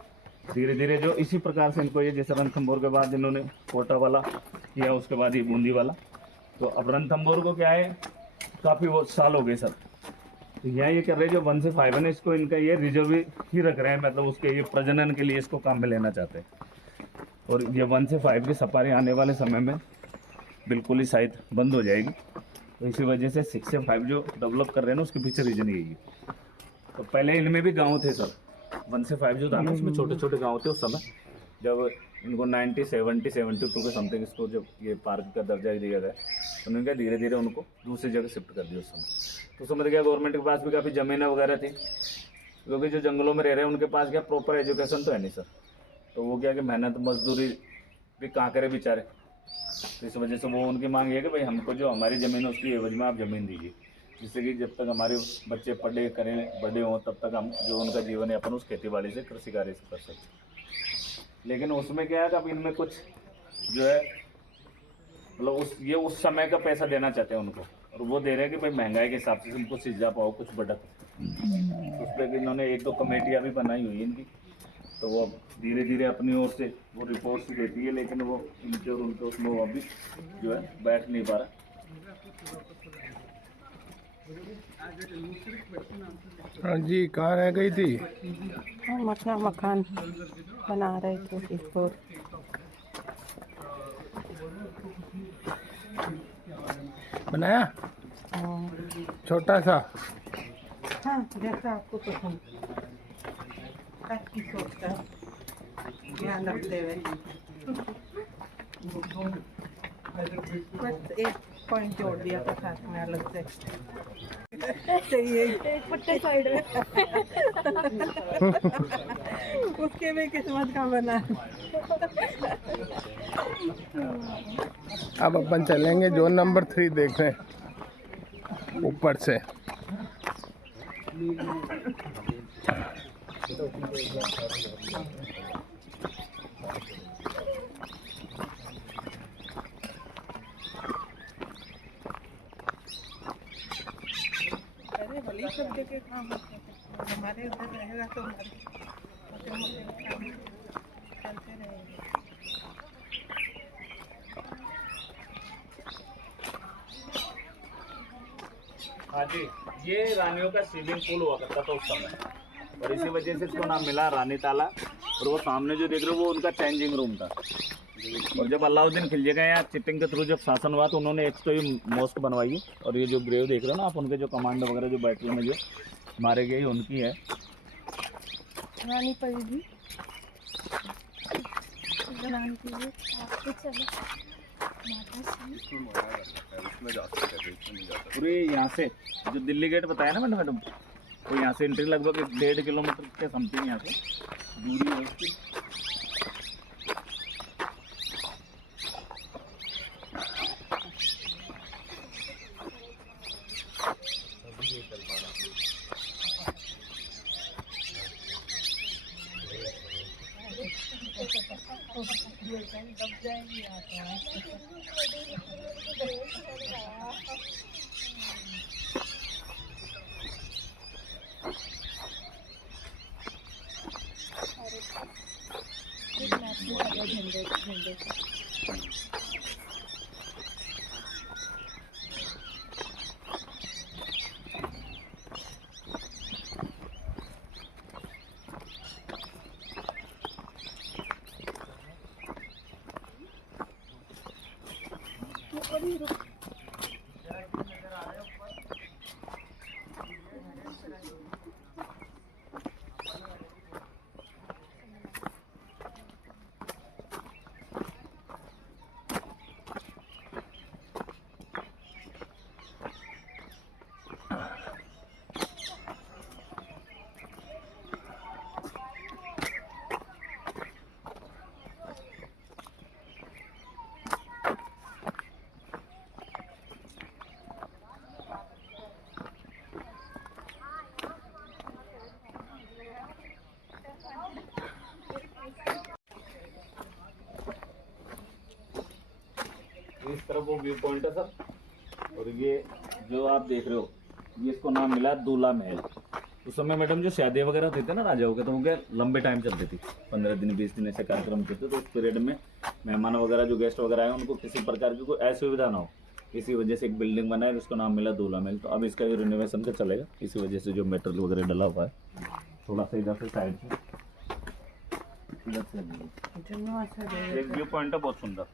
धीरे धीरे जो इसी प्रकार से इनको ये जैसे रणथंभौर के बाद इन्होंने कोटा वाला किया, उसके बाद ये बूंदी वाला। तो अब रणथंभौर को क्या है काफ़ी वो साल हो गए सर, तो यहाँ ये कर रहे हैं जो 1 से 5 है ना, इसको इनका ये रिजर्व ही रख रहे हैं, मतलब उसके ये प्रजनन के लिए इसको काम में लेना चाहते हैं। और ये 1 से 5 की सफारी आने वाले समय में बिल्कुल ही शायद बंद हो जाएगी। तो इसी वजह से 6 से 5 जो डेवलप कर रहे हैं ना उसके पीछे रीजन यही है। तो पहले इनमें भी गांव थे सर, 1 से 5 जो था ना उसमें छोटे छोटे गांव थे उस समय, जब इनको 72 के समथिंग इसको जब ये पार्क का दर्जा दिया गया तो उन्होंने क्या धीरे धीरे उनको दूसरी जगह शिफ्ट कर दिया उस समय। तो समझ गया गवर्नमेंट के पास भी काफ़ी ज़मीनें वगैरह थी, क्योंकि जो जंगलों में रह रहे हैं उनके पास क्या प्रॉपर एजुकेशन तो है नहीं सर, तो वो क्या कि मेहनत मजदूरी भी कहाँ करे बेचारे। तो इस वजह से वो उनकी मांग है कि भाई हमको जो हमारी ज़मीन है उसकी एवज में आप ज़मीन दीजिए, जिससे कि जब तक हमारे बच्चे पढ़े करें बड़े हों तब तक हम जो उनका जीवन यापन उस खेती बाड़ी से कृषि कार्य से कर सकते। लेकिन उसमें क्या है कि अब इनमें कुछ जो है मतलब उस समय का पैसा देना चाहते हैं उनको, और वो दे रहे हैं कि भाई महंगाई के हिसाब से उनको सीधा पाओ कुछ बढ़त। उस पर इन्होंने 1-2 कमेटियाँ भी बनाई हुई है इनकी, तो वो धीरे धीरे अपनी ओर से वो रिपोर्ट्स देती है, लेकिन वो इनके और उनके उसमें वो अभी जो है बैठ नहीं पा रहा। हाँ जी, कहाँ रह गई थी? हम अपना मकान बना रहे थे इसको। बनाया छोटा सा? हाँ, जैसा आपको पसंद, अच्छी सोचता है, ध्यान रखते हुए। बस एक पॉइंट जोड़ दिया था साथ में अलग से, चाहिए पट्टे साइड में। उसके भी किस्मत का बना। अब अपन चलेंगे जोन नंबर 3 देखने ऊपर से। अरे भले ही सब जगह काम होते हैं, हमारे उधर रहेगा तो हमारे छोटे मोटे काम चलते रहेंगे। हाँ जी, ये रानियों का स्विमिंग पूल हुआ करता था उस समय, और इसी वजह से इसको नाम मिला रानी ताला। और वो सामने जो देख रहे हो वो उनका चेंजिंग रूम था। और जब अलाउद्दीन खिलजी का यहाँ चिटिंग के थ्रू जब शासन हुआ तो उन्होंने एक तो ये मॉस्क बनवाई है, और ये जो ग्रेव देख रहे हो ना आप, उनके जो कमांडर वगैरह जो बैटल में जो मारे गए उनकी है। रानी पड़ेगी रानी के लिए आपको चलो उसमें जा सकते हैं, इसमें नहीं जा सकते। पूरे यहाँ से जो दिल्ली गेट बताया ना मैडम, तो यहाँ से एंट्री लगभग 1.5 किलोमीटर के समथिंग यहाँ से दूरी है उसकी। इस तरफ वो व्यू पॉइंट है सर, और ये जो आप देख रहे हो ये इसको नाम मिला दूल्हा महल। उस समय मैडम जो शादी वगैरह होती थी ना राजाओं के, तो वो क्या लंबे टाइम चलती थी, 15 दिन 20 दिन ऐसे कार्यक्रम चलते, तो उस पीरियड में मेहमान वगैरह जो गेस्ट वगैरह आए उनको किसी प्रकार की कोई असुविधा ना हो, इसी वजह से एक बिल्डिंग बनाई उसको नाम मिला दूल्हा महल। तो अब इसका भी रिनोवेशन का चलेगा, इसी वजह से जो मेटेरियल वगैरह डला हुआ है थोड़ा सा इधर से साइड से एक व्यू पॉइंट है बहुत सुंदर।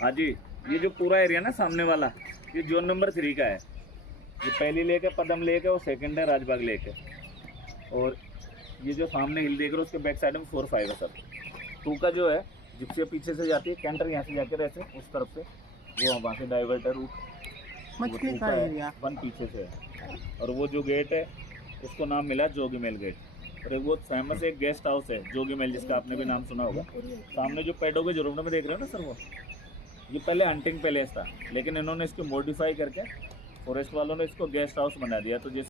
हाँ जी, ये जो पूरा एरिया ना सामने वाला, ये जोन नंबर 3 का है। ये पहली लेक है पदम लेक है, और सेकंड है राजबाग लेक है। और ये जो सामने हिल देख रहे हो उसके बैक साइड में 4-5 है सर। 2 का जो है जिप्सी पीछे से जाती है, कैंटर यहाँ से जाके रहते हैं उस तरफ से, वो वहाँ से डाइवर्टर रूट मछली का एरिया 1 पीछे से है। और वो जो गेट है उसको नाम मिला जोगी मेल गेट। और एक बहुत फेमस एक गेस्ट हाउस है जोगी मेल, जिसका आपने भी नाम सुना होगा। सामने जो पेडो के जोरुमना में देख रहे हो ना सर, वो ये पहले हंटिंग पैलेस था, लेकिन इन्होंने इसको मॉडिफाई करके फॉरेस्ट वालों ने इसको गेस्ट हाउस बना दिया। तो जिस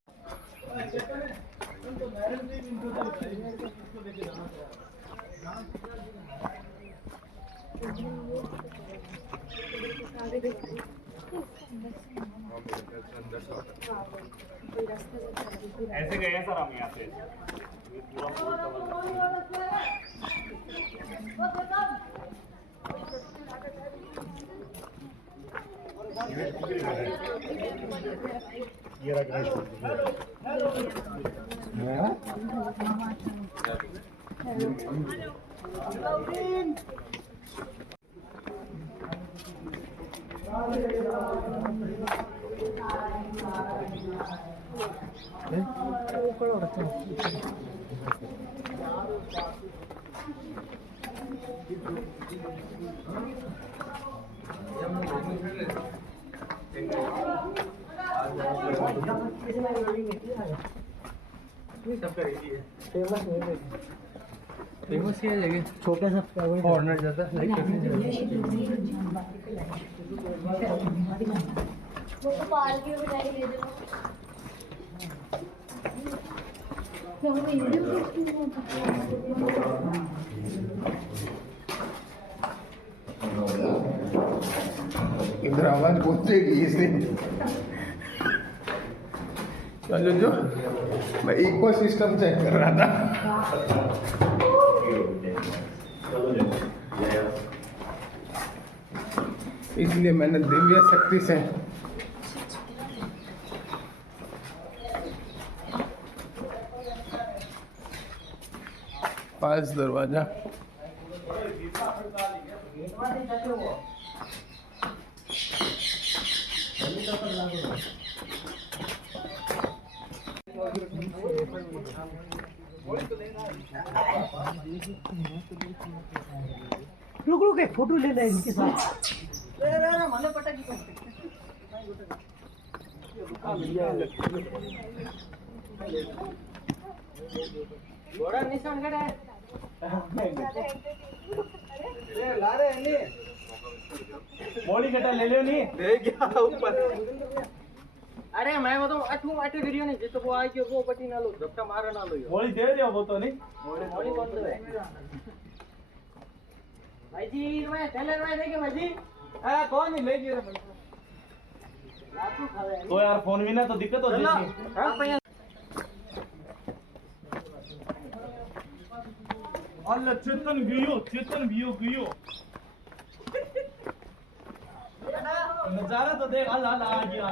ऐसे गए हैं सर हम यहाँ से, ये पूरा फेमस ही है जगह, छोटा सा कॉर्नर जाता है इधर आवाज पहुंचेगी इसलिए। जो मैं इको सिस्टम चेक कर रहा था। इसलिए मैंने दिव्य शक्ति से पास दरवाजा रुक रुक एक फोटो ले ले इनके साथ। घोड़ा निशान कड़ा है ला रहे हैं नहीं मोड़ी कटा ले लो नहीं ले गया ऊपर। अरे मैं बताऊं आठू वीडियो नहीं जितो वो आई के वो पट्टी ना लो झपटा मारा ना लो मोड़ी दे रहे हो वो तो नहीं। मोड़ी कौन सा है भाई जी मैं टेलर में देखे भाई जी हां कौन नहीं ले गया लातू खावे तो यार फोन भी ना तो दिक्कत हो जाएगी। हां भैया अल्लाह चेतन गियो नजारा तो देख। अल्लाह आ गया